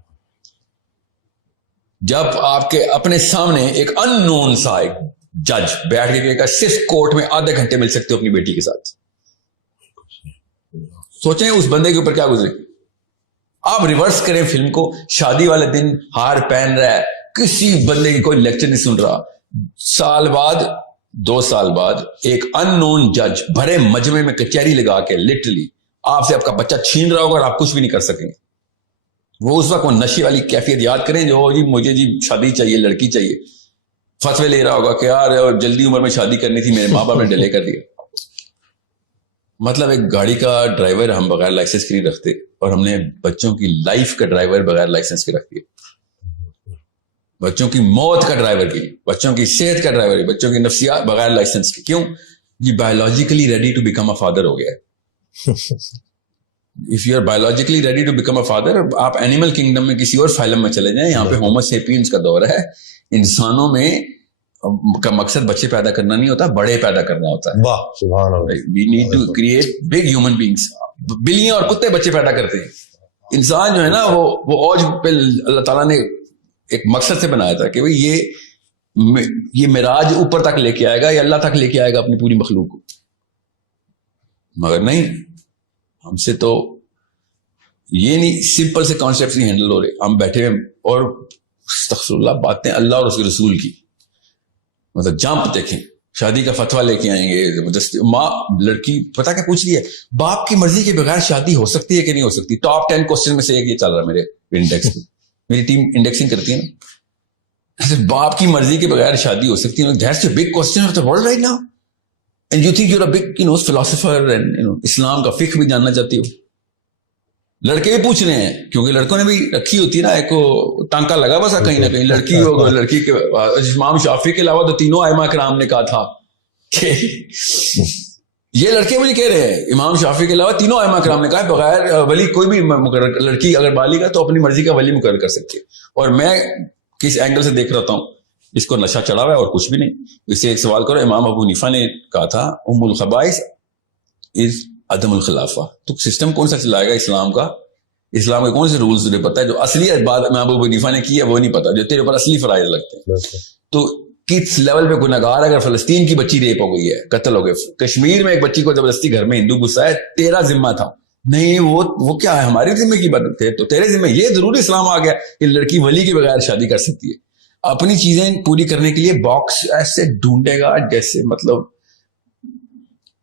جب آپ کے اپنے سامنے ایک ان نون سا ایک جج بیٹھ کے کہے گا صرف کورٹ میں آدھے گھنٹے مل سکتے ہو اپنی بیٹی کے ساتھ, سوچیں اس بندے کے اوپر کیا گزرے. آپ ریورس کریں فلم کو, شادی والے دن ہار پہن رہا ہے, کسی بندے کی کوئی لیکچر نہیں سن رہا. سال بعد 2 سال بعد ایک ان نون جج بھرے مجمع میں کچہری لگا کے لٹرلی آپ سے آپ کا بچہ چھین رہا ہوگا اور آپ کچھ بھی نہیں کر سکیں گے. وہ اس وقت وہ نشے والی کیفیت یاد کریں جو جی مجھے جی شادی چاہیے, لڑکی چاہیے, فتوے لے رہا ہوگا کہ یار جلدی عمر میں شادی کرنی تھی, میرے ماں باپ نے ڈیلے کر دیا. مطلب ایک گاڑی کا ڈرائیور ہم بغیر لائسنس کے نہیں رکھتے, اور ہم نے بچوں کی لائف کا ڈرائیور بغیر لائسنس کے رکھ دیا. بچوں کی موت کا ڈرائیور کی, بچوں کی صحت کا ڈرائیور, بچوں کی نفسیات بغیر لائسنس کے. کیوں؟ یہ biologically ready to become a father ہو گیا ہے. If you are biologically ready to become a father, آپ اینیمل کنگڈم میں کسی اور فائلم میں چلے جائیں, یہاں پہ ہومو سیپینز کا دور ہے. انسانوں میں کا مقصد بچے پیدا کرنا نہیں ہوتا, بڑے پیدا کرنا ہوتا ہے. واہ سبحان اللہ. We need to create big human beings. بلیاں اور کتے بچے پیدا کرتے ہیں, انسان جو ہے نا وہ اوج پہ اللہ تعالیٰ نے ایک مقصد سے بنایا تھا کہ یہ معراج اوپر تک لے کے آئے گا, یہ اللہ تک لے کے آئے گا اپنی پوری مخلوق کو. مگر نہیں, ہم سے تو یہ نہیں, سمپل سے کانسیپٹ نہیں ہینڈل ہو رہے. ہم بیٹھے ہیں اور استغفر اللہ باتیں اللہ اور اس کے رسول کی, مطلب جمپ دیکھیں, شادی کا فتویٰ لے کے آئیں گے زبردستی. ماں لڑکی پتہ کیا پوچھ رہی ہے, باپ کی مرضی کے بغیر شادی ہو سکتی ہے کہ نہیں ہو سکتی. ٹاپ 10 کوسچن میں سے ایک یہ چل رہا ہے میرے انڈیکس میں, میری ٹیم انڈیکسنگ کرتی ہے نا. باپ کی مرضی کے بغیر شادی ہو سکتی ہے, that's a big question of the world right now, and you think you are a big philosopher and اسلام کا فقہ بھی جاننا چاہتی ہو. لڑکے بھی پوچھ رہے ہیں کیونکہ لڑکوں نے بھی رکھی ہوتی ہے نا ایک ٹانکا لگا بس کہیں نہ کہیں لڑکی ہوگا. لڑکی کے امام شافعی کے علاوہ تو تینوں ائمہ کرام نے کہا تھا کہ یہ لڑکے مجھے کہہ رہے ہیں امام شافعی کے علاوہ تینوں ائمہ کرام نے کہا بغیر ولی کوئی بھی مقرر, لڑکی اگر بالغ ہے تو اپنی مرضی کا ولی مقرر کر سکتی ہے. اور میں کس اینگل سے دیکھ رہا ہوں, اس کو نشہ چڑھا ہوا ہے اور کچھ بھی نہیں. اس سے ایک سوال کرو, امام ابو حنیفہ نے کہا تھا ام الخبائث از عدم الخلافہ. تو سسٹم کون سا چلائے گا اسلام کا؟ اسلام کے کون سے رولز تجھے پتا ہے؟ جو اصلی بات امام ابو حنیفہ نے کی ہے وہ نہیں پتا, جو تیرے اوپر اصلی فرائض لگتے ہیں. تو کس لیول پہ گناہگار, اگر فلسطین کی بچی ریپ ہو گئی ہے, قتل ہو گئے, کشمیر میں ایک بچی کو زبردستی گھر میں ہندو گھسا ہے, تیرا ذمہ تھا نہیں, وہ کیا ہے ہماری ذمہ کی بات تھے, تو تیرے ذمہ. یہ ضروری اسلام آ گیا کہ لڑکی ولی کے بغیر شادی کر سکتی ہے. اپنی چیزیں پوری کرنے کے لیے باکس ایسے ڈھونڈے گا جیسے مطلب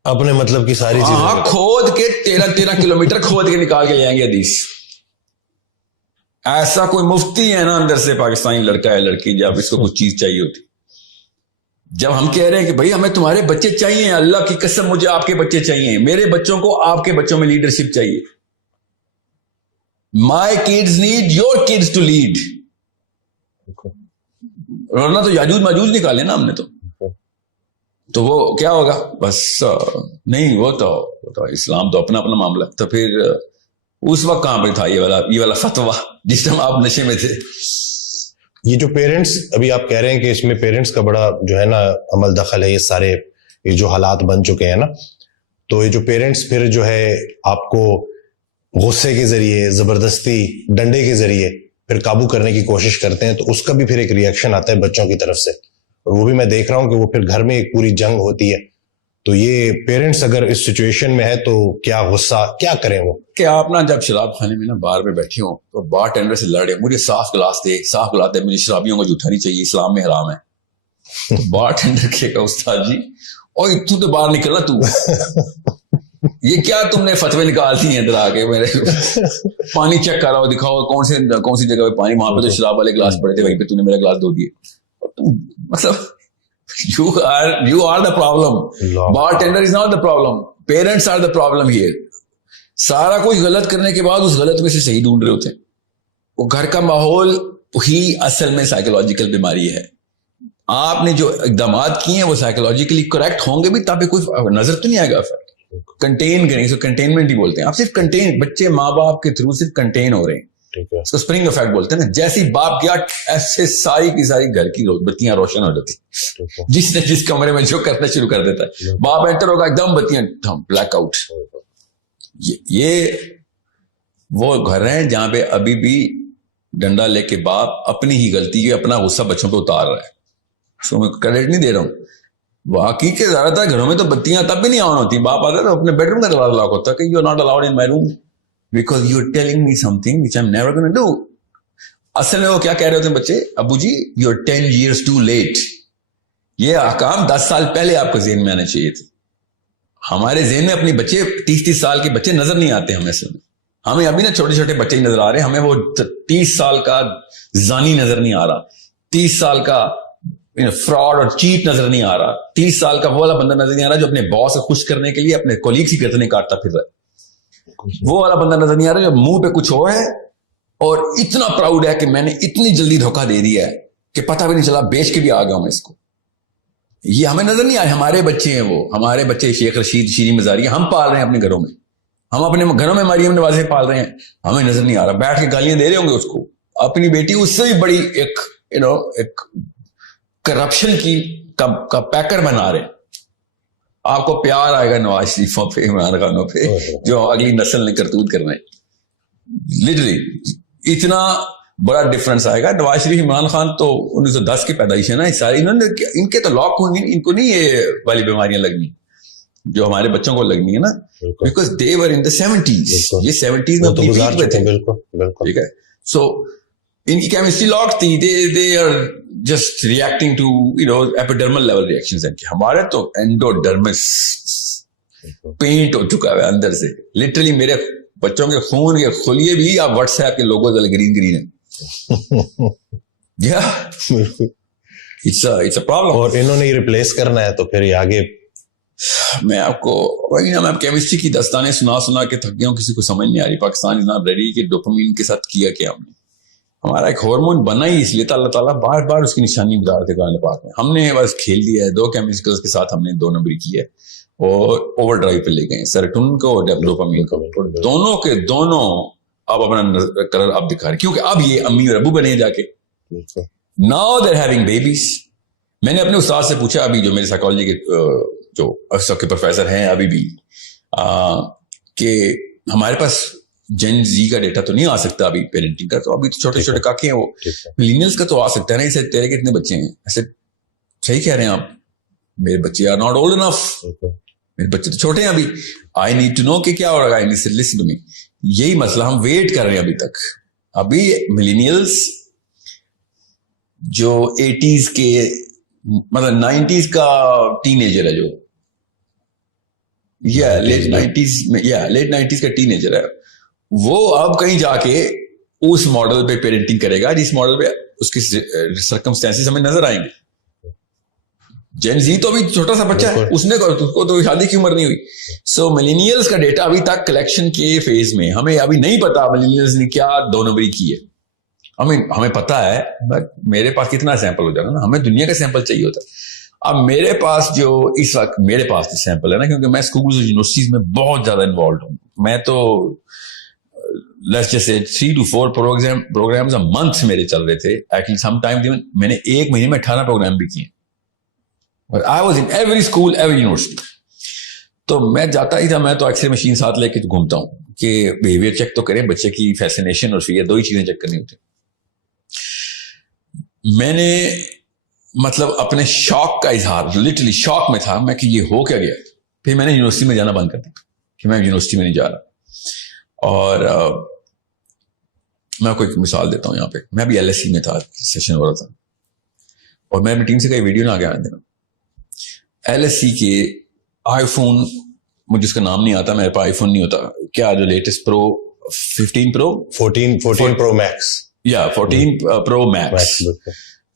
اپنے مطلب کی ساری چیزیں کھود کے 13 کلومیٹر کھود کے نکال کے لے آئیں گے حدیث. ایسا کوئی مفتی ہے نا اندر سے پاکستانی لڑکا ہے لڑکی, جب اس کو کچھ چیز چاہیے ہوتی, جب ہم کہہ رہے ہیں کہ بھائی ہمیں تمہارے بچے چاہیے, اللہ کی قسم مجھے آپ کے بچے چاہیے, میرے بچوں کو آپ کے بچوں میں لیڈرشپ چاہیے. My kids need your kids to lead. ورنہ تو یاجوج ماجوج نکالے نا ہم نے, تو وہ کیا ہوگا بس نہیں. وہ تو اسلام تو اپنا اپنا معاملہ. تو پھر اس وقت کہاں پہ تھا یہ والا فتویٰ جس ٹائم آپ نشے میں تھے؟ یہ جو پیرنٹس ابھی آپ کہہ رہے ہیں کہ اس میں پیرنٹس کا بڑا جو ہے نا عمل دخل ہے، یہ سارے یہ جو حالات بن چکے ہیں نا، تو یہ جو پیرنٹس پھر جو ہے آپ کو غصے کے ذریعے، زبردستی، ڈنڈے کے ذریعے پھر قابو کرنے کی کوشش کرتے ہیں، تو اس کا بھی پھر ایک ریئیکشن آتا ہے بچوں کی طرف سے، اور وہ بھی میں دیکھ رہا ہوں کہ وہ پھر گھر میں ایک پوری جنگ ہوتی ہے. تو یہ پیرنٹس اگر اس سچویشن میں ہے تو کیا غصہ کیا کریں وہ؟ کہ آپ نا جب شراب خانے میں نا بار میں بیٹھے ہوں تو بار ٹینڈر سے لڑے، مجھے صاف گلاس دے، صاف گلاس دے، مجھے شرابیوں کو جھوٹا نہیں چاہیے، اسلام میں حرام ہے. تو بار ٹینڈر کہے گا استاد جی اور تو باہر نکلنا، تو یہ کیا تم نے فتوے نکالتی ہیں ادھر آ کے، میرے پانی چیک کر رہا ہو، دکھاؤ کون سی جگہ پہ پانی، وہاں پہ تو شراب والے گلاس پڑے تھے، وہیں پہ تو نے میرا گلاس دھو دیے. مطلب you are the problem. Bartender is not the problem. Parents are the problem here. سارا کچھ غلط کرنے کے بعد اس غلط میں سے صحیح ڈھونڈ رہے ہوتے ہیں. وہ گھر کا ماحول ہی اصل میں سائیکولوجیکل بیماری ہے. آپ نے جو اقدامات کیے ہیں وہ سائیکولوجیکلی کریکٹ ہوں گے بھی، تب کوئی نظر تو نہیں آئے گا. کنٹین کریں، اس کو کنٹینمنٹ ہی بولتے ہیں. آپ صرف کنٹین، بچے ماں باپ کے تھرو صرف کنٹین ہو رہے ہیں، اس کو اسپرنگ افیکٹ بولتے ہیں نا. جیسی باپ کیا ایسے ساری کی ساری گھر کی بتیاں روشن ہو جاتی، جس نے جس کمرے میں جو کرنا شروع کر دیتا ہے، باپ انٹر ہوگا ایک دم بتیاں بلیک آؤٹ. یہ وہ گھر ہیں جہاں پہ ابھی بھی ڈنڈا لے کے باپ اپنی ہی غلطی ہے، اپنا غصہ بچوں پہ اتار رہا ہے. اس کو میں کریڈٹ نہیں دے رہا ہوں. واقعی کے زیادہ تر گھروں میں تو بتیاں تب بھی نہیں آن ہوتی، باپ آتا ہے تو اپنے بیڈ روم کا دروازہ لاک ہوتا ہے کہ you are not allowed in my room because you are telling me something which I'm never going to do. اصل میں وہ کیا کہہ رہے ہوتے ہیں بچے، ابو جی you are 10 years too late. یہ احکام 10 سال پہلے آپ کو ذہن میں آنا چاہیے تھے. ہمارے ذہن میں اپنے بچے 30 سال کے بچے نظر نہیں آتے. ہمیں اصل میں ہمیں ابھی نا چھوٹے چھوٹے بچے ہی نظر آ رہے ہیں. ہمیں وہ 30 سال کا زانی نظر نہیں آ رہا، 30 سال کا فراڈ اور چیٹ نظر نہیں آ رہا، 30 سال کا وہ والا بندہ نظر نہیں آ رہا جو اپنے باس کو خوش کرنے کے لیے اپنے کولیگس کی گردنیں کاٹتا پھر رہا ہے. وہ والا بندہ نظر نہیں آ رہا جو منہ پہ کچھ ہو ہے اور اتنا پراؤڈ ہے کہ میں نے اتنی جلدی دھوکہ دے دیا ہے کہ پتہ بھی نہیں چلا، بیچ کے بھی آ گیا ہوں میں اس کو. یہ ہمیں نظر نہیں آئے. ہمارے بچے ہیں، وہ ہمارے بچے شیخ رشید، شیریں مزاری ہم پال رہے ہیں اپنے گھروں میں، ہم اپنے گھروں میں مریم نوازیں پال رہے ہیں، ہمیں نظر نہیں آ رہا. بیٹھ کے گالیاں دے رہے ہوں گے اس کو. اپنی بیٹی اس سے بھی بڑی ایک کرپشن کا پیکر بنا رہے ہیں. آپ کو پیار آئے گا نواز شریفوں پہ، عمران خانوں پہ، جو اگلی نسل نے کرتوت کرنا ہے. لٹرلی اتنا بڑا ڈفرنس آئے گا. نواز شریف، عمران خان تو 1910 کی پیدائش ہے نا، ساری انہوں نے، ان کے تو لاک ہوں گے، ان کو نہیں یہ والی بیماریاں لگنی جو ہمارے بچوں کو لگنی ہے نا، because they were in the 70s. یہ 70s میں اپنی پیک پہ تھے. ٹھیک ہے. سو ان کی کیمسٹری لاک تھی. They are just reacting to epidermal level reactions. ہمارے تو اینڈوڈرمس پینٹ ہو چکا ہے اندر سے. لٹرلی میرے بچوں کے خون کے خلیے بھی آپ واٹس ایپ کے لوگو گرین ہیں. It's a problem. اور انہوں نے ریپلیس کرنا ہے تو پھر یہ آگے. میں آپ کو وہی نا، میں کیمسٹری کی داستانیں سنا کے تھک گیا ہوں، کسی کو سمجھ نہیں آ رہی. پاکستان از ناٹ ریڈی کہ ڈوپامین کے ساتھ کیا ہم نے. ہمارا ایک ہارمون بنا ہی اس لیے اللہ تعالیٰ بار بار اس کی نشانی بتا رہے تھے قرآن پاک میں. ہم نے بس کھیل دیا ہے 2 کیمیکلز کے ساتھ. ہم نے 2 نمبری کی ہے اور اوور ڈرائیو پہ لے گئے سیروٹونن کو اور ڈوپامین کو. دونوں کے دونوں اب اپنا کلر اب دکھا رہے کیونکہ اب یہ امی اور ابو بنے جا کے. Now they are having babies. میں نے اپنے استاد سے پوچھا، ابھی جو میرے سائیکالوجی کے جو پروفیسر ہیں ابھی بھی، کہ ہمارے پاس جن زی کا ڈیٹا تو نہیں آ سکتا ابھی پیرنٹنگ کا، تو ابھی تو چھوٹے چھوٹے کاکے ہیں وہ. ملینیلز کا تو آ سکتا ہے نا. اسے تیرے کتنے بچے ہیں؟ ایسے صحیح کہہ رہے ہیں آپ. میرے بچے آر ناٹ اولڈ انف. میرے بچے تو چھوٹے ہیں ابھی. آئی نیڈ ٹو نو کہ کیا ہو رہا ہے. Listen to me. یہی مسئلہ ہم ویٹ کر رہے ہیں ابھی تک. ابھی ملینیلز جو 80s کے مطلب 90s کا ٹین ایجر ہے، جو لیٹ 90s کا ٹین ایجر ہے، وہ اب کہیں جا کے اس ماڈل پہ پیرنٹنگ کرے گا جس ماڈل پہ اس کی سرکمسٹانسز ہمیں نظر آئیں گے. جین زی تو ابھی چھوٹا سا بچہ ہے، اس کو تو شادی کی عمر نہیں ہوئی. سو ملینیلز کا ڈیٹا ابھی تک کلیکشن کے فیز میں. ہمیں ابھی نہیں پتا ملینیلز نے کیا 2 نمبری کی ہے. ہمیں پتا ہے بٹ میرے پاس کتنا سیمپل ہو جائے گا نا. ہمیں دنیا کا سیمپل چاہیے ہوتا ہے. اب میرے پاس جو اس وقت میرے پاس سیمپل ہے نا، کیونکہ میں اسکولز اور یونیورسٹیز میں بہت زیادہ انوالوڈ ہوں. میں تو let's just say 3 to 4 programs a month میرے چل رہے تھے. ایکچولی سم ٹائم میں نے ایک مہینے میں 18 پروگرام بھی کیے. اور I was in every school every university. تو میں جاتا ہی تھا, میں تو ایکس رے مشین ساتھ لے کے گھومتا ہوں کہ بیہیویئر چیک تو کریں, بچے کی فیسینیشن اور فیئر 2 ہی چیزیں چیک کرنی ہوتی. میں نے مطلب اپنے شوق کا اظہار, لٹرلی شوق میں تھا میں کہ یہ ہو کیا گیا. پھر میں نے یونیورسٹی میں جانا بند کر دیا کہ میں یونیورسٹی میں نہیں جا رہا. اور میں آپ کو ایک مثال دیتا ہوں یہاں پہ. میں بھی LSE میں تھا, سیشن ہو رہا تھا, اور میں اپنی ٹیم سے کئی ویڈیو نہ آگے آنے دینا. LSE کے آئی فون, مجھے اس کا نام نہیں آتا, میرے پاس آئی فون نہیں ہوتا, کیا جو لیٹسٹ پرو 15 پرو 14 پرو میکس یا 14 پرو میکس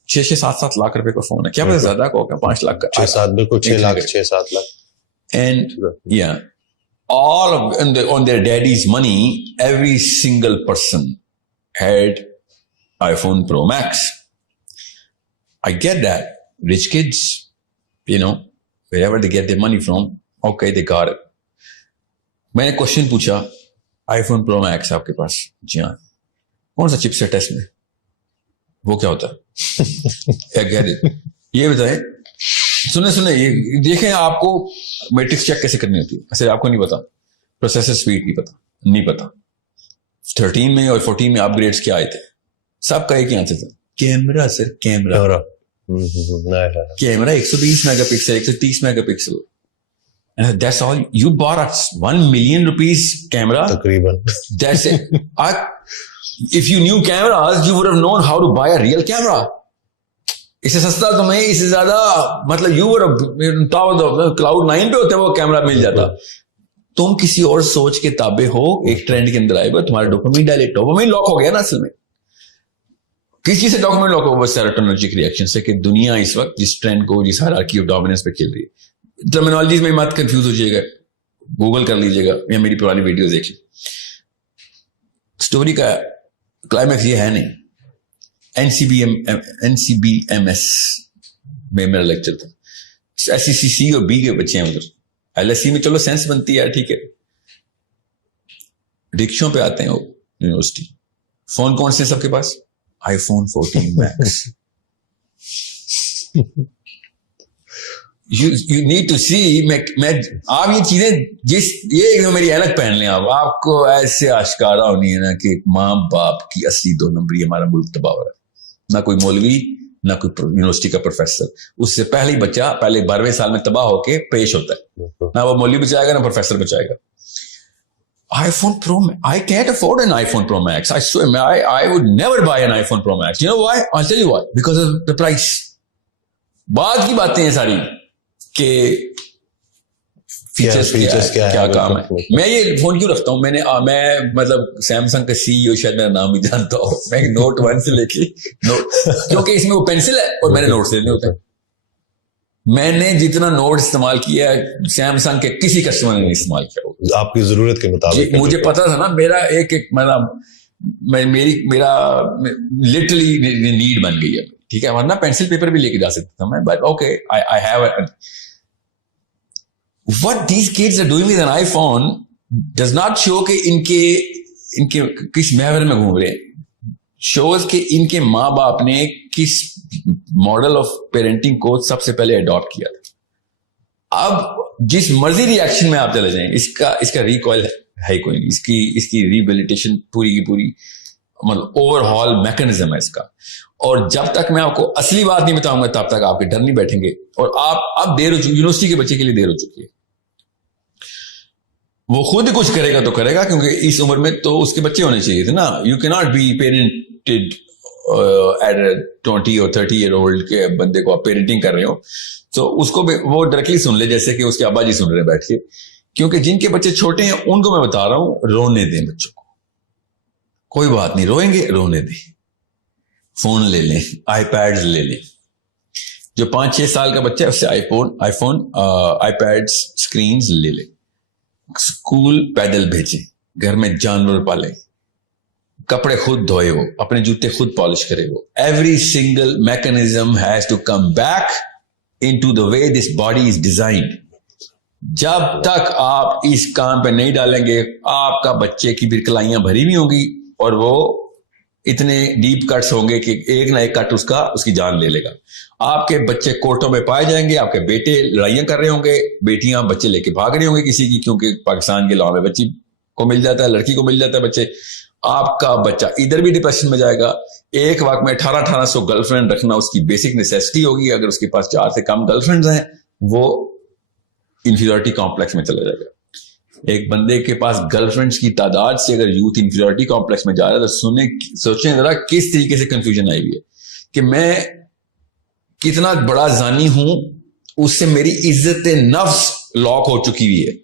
6-7 لاکھ روپے کا فون ہے. کیا پتا زیادہ کا ہوگا, 5 لاکھ کا, 6-7 بالکل 6 lakh. And yeah, all of on their daddy's money, every single person had iPhone Pro Max. I get that. Rich kids, you know, wherever they get their money from, okay, they got it. میں نے question پوچھا, iPhone Pro Max آپ کے پاس؟ جی ہاں. کون سا چپ set ہے اس میں؟ وہ کیا ہوتا ہے؟ یہ بتائیں, سنیں یہ دیکھیں, آپ کو میٹرکس چیک کیسے کرنی ہوتی ہے. ایسے آپ کو نہیں پتا, پروسیسر سپیڈ نہیں پتا. 13 میں اور 14 میں اپ گریڈس کیا آئے تھے, سب کا ایک ہی آنسر تھا, camera. Sir camera 120 mega pixel, 130 mega pixel. That's all. You bought a 1 million rupees camera? تقریباً. That's it. If you knew cameras, you would have known how to buy a real camera. اس سے سستا تمہیں, اس سے زیادہ مطلب you would have cloud 9 پہ ہوتے وہ کیمرہ مل جاتا. تم کسی اور سوچ کے تابع ہو, ایک ٹرینڈ کے اندر آئے گا, تمہارا ڈوپامین ڈوپامین لاک ہو گیا نا. اصل میں کس چیز سے ڈوپامین لاک ہو گا؟ سیروٹونرجک ریئیکشن سے, کہ دنیا اس وقت جس ٹرینڈ کو, جس ہائرارکی آف ڈومیننس پہ کھیل رہی ہے. ٹرمینالوجیز میں مت کنفیوز ہو جائے گا, گوگل کر لیجیے گا یا میری پرانی ویڈیوز دیکھ لی. اسٹوری کا کلائمیکس یہ ہے نہیں. NCBMS میں میرا لیکچر تھا. SECC اور B کے بچے ہیں ادھر. LSE میں چلو سینس بنتی ہے, ٹھیک ہے. رکشوں پہ آتے ہیں وہ یونیورسٹی. فون کون سے سب کے پاس؟ iPhone 14 Max. You need to see. میں آپ یہ چیزیں یہ میری اینک پہن لیں, آپ کو ایسے آشکارا ہونی ہے نا کہ ماں باپ کی اصلی 2 نمبری ہمارا ملک تباہ ہو رہا ہے. نہ کوئی مولوی, نہ کوئی یونیورسٹی کا پروفیسر. اس سے پہلے ہی بچہ پہلے 12ویں سال میں تباہ ہو کے پیش ہوتا ہے. نہ وہ مولوی بچائے گا, نہ پروفیسر بچائے گا. iPhone Pro Max. I can't afford an iPhone Pro Max. I swear, I would never buy an iPhone Pro Max. You know why? I'll tell you why. Because of the price. بعد کی باتیں ہیں ساری کہ features کیا کام ہے. میں یہ فون کیوں رکھتا ہوں, میں مطلب سیمسنگ کا CEO شاید میرا نام بھی جانتا ہوں. میں نوٹ 1 سے لے کے کیونکہ اس میں وہ پینسل ہے اور میں نے نوٹ سے لینے ہوتے ہیں. میں نے جتنا نوٹ استعمال کیا ہے سیمسنگ کے کسی کسٹمر نے نہیں استعمال کیا. آپ کی ضرورت کے مطابق. مجھے پتا تھا نا, میرا ایک میرا لٹرلی نیڈ بن گئی ہے, ٹھیک ہے. ورنہ پینسل پیپر بھی لے کے جا سکتا تھا میں, but okay I have what these kids are doing with an iPhone does not show کہ ان کے کس محور میں گھوم رہے ہیں. شوز کہ ان کے ماں باپ نے کس ماڈل آف پیرنٹنگ کو سب سے پہلے اڈاپٹ کیا تھا. اب جس مرضی ریئیکشن میں آپ چلے جائیں, اس کا ریکوائل ہے کوئی نہیں. اس کی ریبیلیٹیشن پوری کی پوری مطلب اوور ہال میکنزم ہے اس کا. اور جب تک میں آپ کو اصلی بات نہیں بتاؤں گا تب تک آپ کے ڈر نہیں بیٹھیں گے. اور آپ اب دیر ہو چکی, یونیورسٹی کے بچے کے لیے دیر ہو چکی ہے. وہ خود کچھ کرے گا تو کرے گا, کیونکہ اس عمر میں تو اس کے بچے ہونے چاہیے تھے نا. یو کی ناٹ بی پیرنٹڈ ایٹ 20 اور 30 ایئر اولڈ کے بندے کو آپ پیرنٹنگ کر رہے ہو تو اس کو وہ ڈائریکٹلی سن لے جیسے کہ اس کے ابا جی سن رہے ہیں بیٹھ کے. کیونکہ جن کے بچے چھوٹے ہیں ان کو میں بتا رہا ہوں, رونے دیں بچوں کو. کوئی بات نہیں, روئیں گے رونے دیں. فون لے لیں, آئی پیڈ لے لیں. جو 5-6 سال کا بچہ ہے اس سے آئی فون آئی پیڈ اسکرینز لے لیں. اسکول پیدل بھیجیں, گھر میں جانور پالیں, کپڑے خود دھوئے, وہ اپنے جوتے خود پالش کرے. وہ every single mechanism has to come back in to the way this body is designed. جب تک آپ اس کام پہ نہیں ڈالیں گے آپ کا بچے کی پھر کلائیاں بھری ہوئی ہوں گی اور وہ اتنے ڈیپ کٹس ہوں گے کہ ایک نہ ایک کٹ اس کی جان لے لے گا. آپ کے بچے کورٹوں میں پائے جائیں گے, آپ کے بیٹے لڑائیاں کر رہے ہوں گے, بیٹیاں بچے لے کے بھاگ رہے ہوں گے کسی کی, کیونکہ پاکستان کے لاء میں بچی کو مل جاتا ہے, لڑکی کو مل جاتا ہے بچے. آپ کا بچہ ادھر بھی ڈپریشن میں جائے گا. ایک وقت میں 1800 گرل فرینڈ رکھنا اس کی بیسک نیسیسٹی ہوگی. اگر اس کے پاس 4 سے کم گرل فرینڈز ہیں وہ انفیریورٹی کمپلیکس میں چلا جائے گا. ایک بندے کے پاس گرل فرینڈز کی تعداد سے اگر یوتھ انفیریورٹی کمپلیکس میں جا رہا ہے تو سوچیں ذرا کس طریقے سے کنفیوژن آئی ہوئی ہے کہ میں کتنا بڑا زانی ہوں, اس سے میری عزت نفس لاک ہو چکی ہوئی ہے.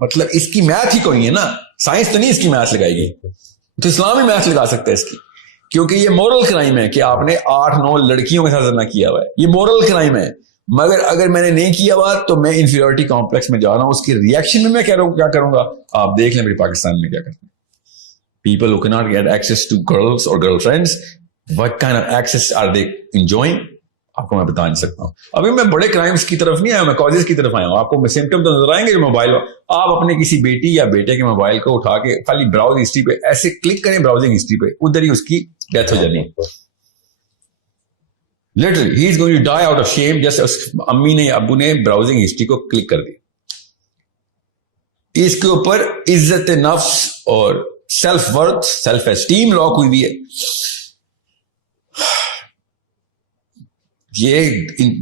مطلب اس کی میتھ ہی کوئی ہے نا, سائنس تو نہیں اس کی میتھ لگائے گی, تو اسلام ہی میتھ لگا سکتا ہے اس کی, کیونکہ یہ مورل کرائم ہے کہ آپ نے 8-9 لڑکیوں کے ساتھ زنا کیا ہوا ہے. یہ مورل کرائم ہے. مگر اگر میں نے نہیں کیا ہوا تو میں انفیریورٹی کمپلیکس میں جا رہا ہوں. اس کی ریئیکشن میں کیا کروں گا آپ دیکھ لیں. میرے پاکستان میں کیا کرتے ہیں people who cannot get access to girls or girlfriends, what kind of access are they enjoying, آپ کو میں بتا نہیں سکتا ہوں. ابھی میں بڑے کرائمز کی طرف نہیں آیا, میں کازز کی طرف آیا ہوں. آپ کو سمپٹم تو نظر آئیں گے. جو موبائل آپ اپنے کسی بیٹی یا بیٹے کے موبائل کو اٹھا کے خالی براؤز ہسٹری پہ ایسے کلک کریں, براؤزنگ ہسٹری پہ, ادھر ہی اس کی ڈیتھ ہو جانی ہے. Literally he is going to die out of shame. جیسے امی نے ابو نے براؤزنگ ہسٹری کو کلک کر دی. اس کے اوپر عزت نفس اور self worth, self esteem lock ہوئی ہوئی ہے. یہ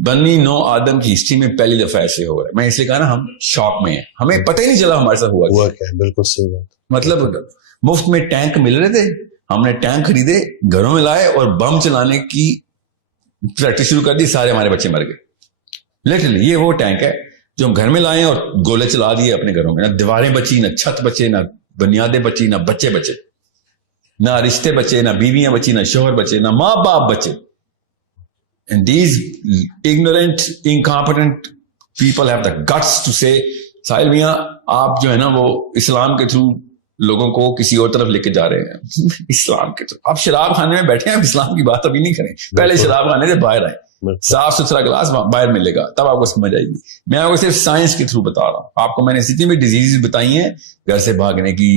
بنی نو آدم کی ہسٹری میں پہلی دفعہ ایسے ہو رہا ہے. میں اس لیے کہا نا ہم شاک میں ہیں, ہمیں پتہ ہی نہیں چلا ہمارے ساتھ ہوا کیا. بالکل صحیح بات. مطلب مفت میں ٹینک مل رہے تھے, ہم نے ٹینک خریدے, گھروں میں لائے اور بم چلانے کی پریکٹس شروع کر دی. سارے ہمارے بچے مر گئے. لٹرلی یہ وہ ٹینک ہے جو ہم گھر میں لائے اور گولے چلا دیے اپنے گھروں میں. نہ دیواریں بچی, نہ چھت بچے, نہ بنیادیں بچی, نہ بچے بچے, نہ رشتے بچے, نہ بیویاں بچی, نہ شوہر بچے, نہ ماں باپ بچے. And these ignorant, incompetent people have the guts to say, ساحل میاں آپ جو ہے نا وہ اسلام کے تھرو لوگوں کو کسی اور طرف لے کے جا رہے ہیں. اسلام کے تھرو آپ شراب خانے میں بیٹھے ہیں, اسلام کی بات ابھی نہیں کریں. پہلے شراب خانے سے باہر آئے, صاف ستھرا گلاس باہر ملے گا, تب آپ کو سمجھ آئے گی. میں آپ کو صرف سائنس کے تھرو بتا رہا ہوں. آپ کو میں نے جتنی بھی ڈیزیز بتائی ہیں گھر سے بھاگنے کی,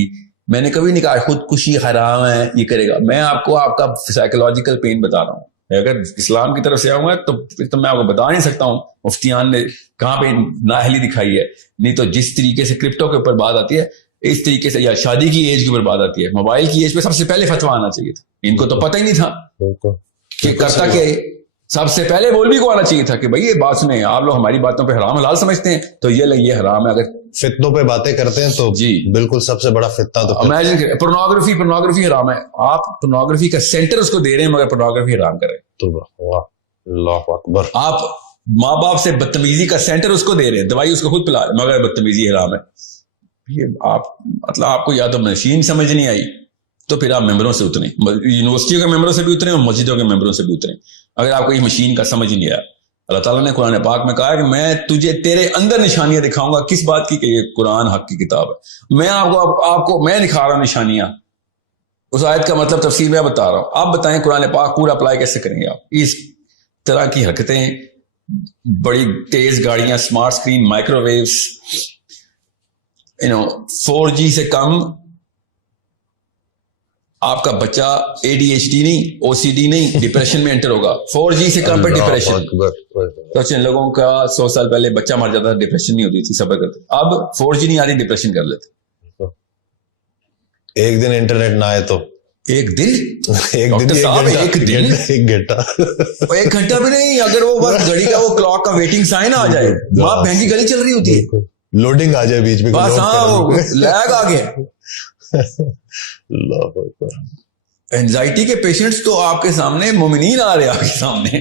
میں نے کبھی نہیں کہا خودکشی حرام ہے یہ کرے گا. میں آپ کو آپ کا سائیکولوجیکل پین بتا رہا ہوں. اگر اسلام کی طرف سے آؤں گا تو پھر تو میں آپ کو بتا نہیں سکتا ہوں مفتیان نے کہاں پہ نااہلی دکھائی ہے. نہیں تو جس طریقے سے کرپٹو کے اوپر بات آتی ہے, اس طریقے سے یا شادی کی ایج کے اوپر بات آتی ہے, موبائل کی ایج پہ سب سے پہلے فتویٰ آنا چاہیے تھا. ان کو تو پتہ ہی نہیں تھا کہ کرتا کہ سب سے پہلے مولوی کو آنا چاہیے تھا کہ بھائی یہ بات سنیں, آپ لوگ ہماری باتوں پہ حرام حلال سمجھتے ہیں تو یہ حرام ہے. اگر فتنوں پہ باتیں کرتے ہیں تو جی بالکل سب سے بڑا فتنہ تو امیجن کریں, پورنوگرافی حرام ہے. آپ پورنوگرافی کا سینٹر اس کو دے رہے ہیں مگر پورنوگرافی حرام کر رہے ہیں. اللہ اکبر. آپ ماں باپ سے بدتمیزی کا سینٹر اس کو دے رہے ہیں, دوائی اس کو خود پلا رہے مگر بدتمیزی حرام ہے. یہ آپ مطلب آپ کو یا تو مشین سمجھ نہیں آئی تو پھر آپ ممبروں سے اتریں, یونیورسٹیوں کے ممبروں سے بھی اتریں اور مسجدوں کے ممبروں سے بھی اتریں. اگر آپ کو یہ مشین کا سمجھ نہیں آیا, اللہ تعالیٰ نے قرآن پاک میں کہا کہ میں تجھے تیرے اندر نشانیاں دکھاؤں گا. کس بات کی کہ یہ قرآن حق کی کتاب ہے. میں آپ کو میں دکھا رہا ہوں نشانیاں. اس آیت کا مطلب تفسیر میں بتا رہا ہوں. آپ بتائیں قرآن پاک پورا اپلائی کیسے کریں گے آپ. اس طرح کی حرکتیں, بڑی تیز گاڑیاں, smart screen, micro views, 4G سے کم آپ کا بچہ ADHD نہیں, OCD نہیں, ڈپریشن میں انٹر ہوگا. 4G سے کم پہ ڈپریشن. تو لوگوں کا 100 سال پہلے بچہ مر جاتا تھا, ڈپریشن نہیں ہوتی تھی, صبر کرتے. اب 4G نہیں آتی, ڈپریشن کر لیتے. ایک دن انٹرنیٹ نہ آئے تو ایک دن ایک گھنٹہ بھی نہیں. اگر وہ بس گھڑی کا وہ کلاک کا ویٹنگ سائن آ جائے, وہاں بہن کی گلی چل رہی ہوتی ہے, لوڈنگ آ جائے بیچ میں, بس ہاں لیگ آ گیا. اینزائٹی کے پیشنٹس تو آپ کے سامنے مومنین آ رہے ہیں, آپ کے سامنے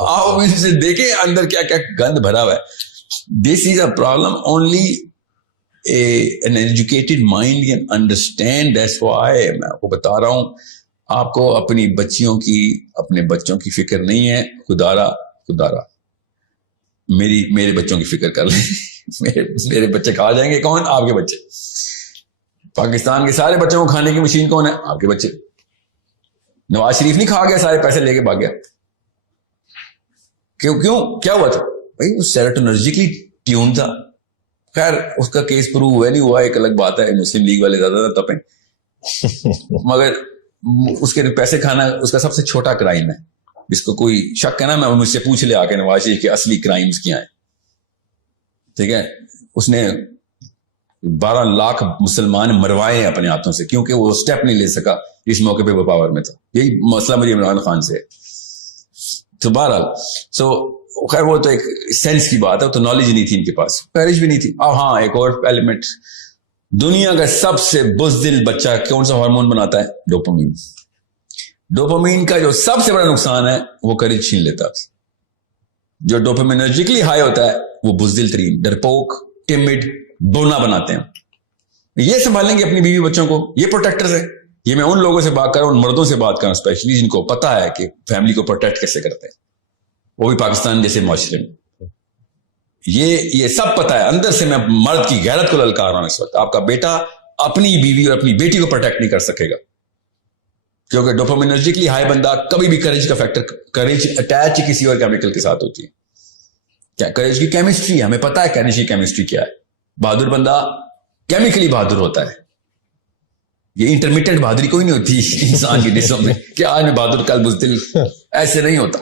آپ ان سے دیکھیں اندر کیا کیا گند بھرا ہوا ہے. This is a problem only an educated mind can understand. That's why میں آپ کو بتا رہا ہوں, آپ کو اپنی بچیوں کی, اپنے بچوں کی فکر نہیں ہے. خدارا میرے بچوں کی فکر کر لیں. میرے بچے کھا جائیں گے. کون؟ آپ کے بچے. پاکستان کے سارے بچوں کو کھانے کی مشین کون ہے؟ آپ کے بچے. نواز شریف نہیں کھا گیا, سارے پیسے لے کے بھاگ گیا. کیوں کیا ہوا تھا؟ بھائی وہ سیروٹونرجیکلی ٹیون تھا. خیر اس کا کیس پروو ہوا نہیں ہوا ایک الگ بات ہے, مسلم لیگ والے زیادہ تر تپیں, مگر اس کے پیسے کھانا اس کا سب سے چھوٹا کرائم ہے. جس کو کوئی شک ہے نا, میں مجھ سے پوچھ لے آ کے نواز شریف کے اصلی کرائمز کیا ہیں. ٹھیک ہے, اس نے 12 لاکھ مسلمان مروائے ہیں اپنے ہاتھوں سے, کیونکہ وہ اسٹیپ نہیں لے سکا اس موقع پہ وہ پاور میں تھا. یہی مسئلہ مجھے عمران خان سے ہے. تو بہرحال خیر وہ تو ایک سینس کی بات ہے, تو نالج نہیں تھی ان کے پاس, پیرش بھی نہیں تھی. اب ہاں ایک اور ایلیمنٹ, دنیا کا سب سے بزدل بچہ کون سا ہارمون بناتا ہے؟ ڈوپامین. ڈوپامین کا جو سب سے بڑا نقصان ہے وہ کریج چھین لیتا ہے. جو ڈوپامینرجیکلی ہائی ہوتا ہے وہ بزدل ترین, ڈرپوک, ٹمڈ, بونا بناتے ہیں. یہ سنبھالیں گے اپنی بیوی بچوں کو, یہ پروٹیکٹرز ہیں. یہ میں ان لوگوں سے بات کر رہا ہوں, ان مردوں سے بات کر رہا ہوں اسپیشلی, جن کو پتا ہے کہ فیملی کو پروٹیکٹ کیسے کرتے ہیں, وہ بھی پاکستان جیسے معاشرے میں. یہ سب پتا ہے. اندر سے میں مرد کی غیرت کو للکار رہا ہوں اس وقت. آپ کا بیٹا اپنی بیوی اور اپنی بیٹی کو پروٹیکٹ نہیں کر سکے گا, کیونکہ ڈوپامینرجیکلی ہائی بندہ کبھی بھی کریج کا فیکٹر, کریج اٹیچ کسی اور کیمیکل کے ساتھ ہوتی ہے. کیا کریج کی کیمسٹری ہے, ہمیں پتا ہے کریج کی کیمسٹری کیا ہے. بہادر بندہ کیمیکلی بہادر ہوتا ہے. یہ انٹرمیٹنٹ بہادری کوئی نہیں ہوتی انسان کی جسم میں کہ آج میں بہادر کل بزدل, ایسے نہیں ہوتا.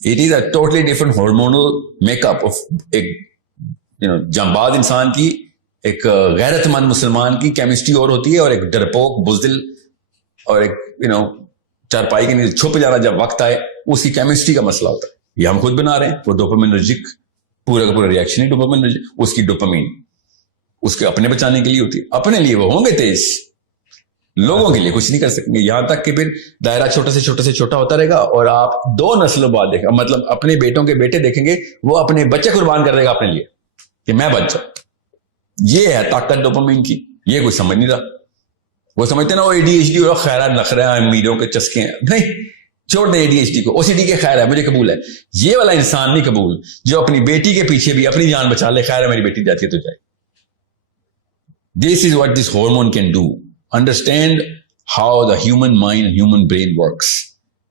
It is a totally different hormonal makeup of ایک جانباز انسان کی, ایک غیرت مند مسلمان کی کیمسٹری اور ہوتی ہے, اور ایک ڈرپوک بزدل اور ایک چارپائی کے نیچے چھپ جانا جب وقت آئے, اس کی کیمسٹری کا مسئلہ ہوتا ہے. یہ ہم خود بنا رہے ہیں. وہ ڈوپامینرجک پورا کا پورا ریئیکشن ہے ڈوپامینرجک. اس کی ڈوپامین اس کے اپنے بچانے کے لیے ہوتی ہے. اپنے لیے وہ ہوں گے تیز, لوگوں کے لیے کچھ نہیں کر سکیں گے. یہاں تک کہ پھر دائرہ چھوٹے سے چھوٹے سے چھوٹا ہوتا رہے گا, اور آپ 2 نسلوں بعد دیکھیں, مطلب اپنے بیٹوں کے بیٹے دیکھیں گے, وہ اپنے بچے قربان کر دے گا اپنے لیے کہ میں بچ جاؤں. یہ ہے طاقت ڈوپامین کی. یہ کوئی سمجھ نہیں رہا. وہ سمجھتے نا وہ ADHD اور خیرات نخرے امیروں کے چسکے ہیں. نہیں, چھوڑ دیں ADHD کو. OCD کے خیر ہے, مجھے قبول ہے. یہ والا انسان نہیں قبول جو اپنی بیٹی کے پیچھے بھی اپنی جان بچا لے. خیر ہے میری بیٹی جاتی ہے تو جائے. This is what this hormone can do. Understand how the human mind and human brain works.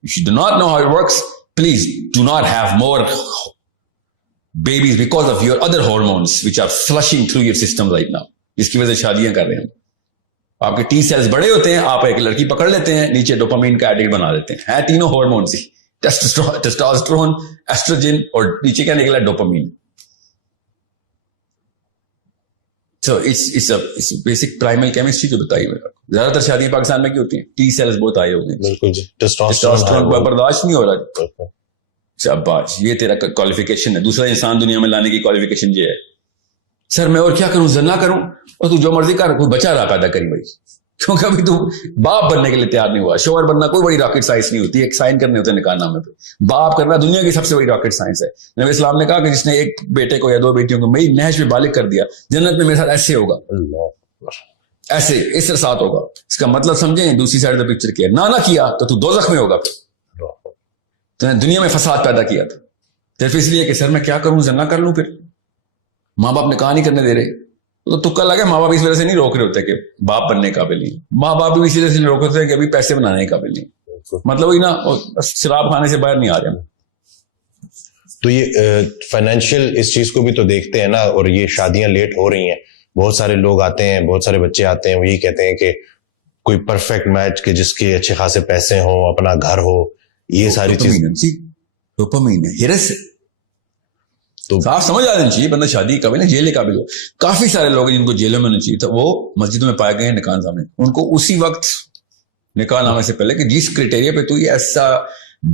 If you do not know how it works, please do not have more babies because of your other hormones which are flushing through your system right now. اس کی وجہ سے شادیاں کر رہے ہیں. آپ کے T cells بڑے ہوتے ہیں, آپ ایک لڑکی پکڑ لیتے ہیں, نیچے ڈوپامین کا ایڈکٹ بنا دیتے ہیں. تینوں ہارمونس ہی, ٹیسٹوسٹرون, ایسٹروجن, اور نیچے کیا نکلا dopamine. So it's a basic primal chemistry جو بتائی میں. زیادہ تر شادیاں پاکستان میں کی ہوتی ہیں, T cells بہت آئے ہوئے ہیں. بالکل جی, ٹیسٹوسٹرون کو برداشت نہیں ہو رہا. شاباش, یہ تیرا کوالیفیکیشن ہے. دوسرا انسان دنیا میں لانے کی کوالیفیکیشن یہ ہے. سر میں اور کیا کروں, زنا کروں, اور تو جو مرضی کر, کوئی بچہ رہا پیدا کری بھائی, کیونکہ ابھی تو باپ بننے کے لیے تیار نہیں ہوا. شوہر بننا کوئی بڑی راکٹ سائنس نہیں ہوتی. ایک سائن کرنے ہوتے ہیں نکاح نامے پہ. باپ کرنا دنیا کی سب سے بڑی راکٹ سائنس ہے. نبی اسلام نے کہا کہ جس نے ایک بیٹے کو یا 2 بیٹیوں کو میری نہج میں بالغ کر دیا, جنت میں میرے ساتھ ایسے ہوگا, ایسے اس طرح ساتھ ہوگا. اس کا مطلب سمجھیں, دوسری سائڈ آف دا پکچر کیا, نہ کیا تو دوزخ میں ہوگا. پھر تو نے دنیا میں فساد پیدا کیا تھا. صرف اس لیے کہ سر میں کیا کروں, زنا کر لوں, پھر ماں باپ نکاح نہیں کرنے دے رہے. تو تکا لگا, ماں باپ اس وجہ سے نہیں روک رہے ہوتے کہ باپ بننے قابل نہیں. ماں باپ بھی اسی وجہ سے نہیں روک رہے ہوتے کہ ابھی پیسے بنانے کے قابل نہیں. مطلب وہی نا, شراب کھانے سے باہر نہیں آ رہے. تو یہ فائنینشیل اس چیز کو بھی تو دیکھتے ہیں نا, اور یہ شادیاں لیٹ ہو رہی ہیں. بہت سارے لوگ آتے ہیں, بہت سارے بچے آتے ہیں, وہ یہی کہتے ہیں کہ کوئی پرفیکٹ میچ کہ جس کے اچھے خاصے پیسے ہوں, اپنا گھر ہو, یہ ساری چیز ڈوپامین ہے, ہرس ہے. تو صاف سمجھ آ جانی چاہیے بندہ شادی قابل ہے, جیل قابل ہو. کافی سارے لوگ جن کو جیلوں میں ہونا چاہیے تھا, وہ مسجدوں میں پائے گئے ہیں نکاح نامے. ان کو اسی وقت نکاح نامے سے پہلے کہ جس کرائٹیریا پہ تو یہ ایسا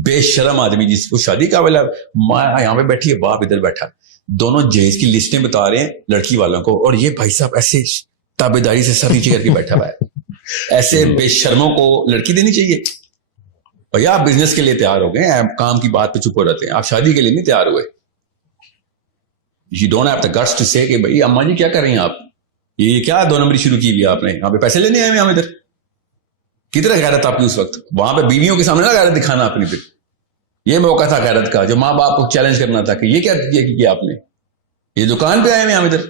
بے شرم آدمی جس کو شادی قابل ہے, ماں یہاں پہ بیٹھی ہے, باپ ادھر بیٹھا, دونوں جہیز کی لسٹیں بتا رہے ہیں لڑکی والوں کو, اور یہ بھائی صاحب ایسے تابے داری سے سر نیچے کر کے بیٹھا ہوا ہے. ایسے بے شرموں کو لڑکی دینی چاہیے. بھائی آپ بزنس کے لیے تیار ہو گئے, آپ کام کی بات پہ چپ ہو رہتے ہیں, آپ شادی کے لیے نہیں تیار ہوئے. You don't have the guts to say کہ بھائی اماں جی کیا کر رہی ہیں آپ, یہ کیا 2 نمبری شروع کی ہوئی آپ نے, یہاں پہ پیسے لینے آئے ہیں ہم ادھر. کتنا غیرت آپ کی اس وقت, وہاں پہ بیویوں کے سامنے نہ غیرت دکھانا اپنی. پھر یہ موقع تھا غیرت کا, جو ماں باپ کو چیلنج کرنا تھا کہ یہ کیا آپ نے, یہ دکان پہ آئے ہیں ہم ادھر,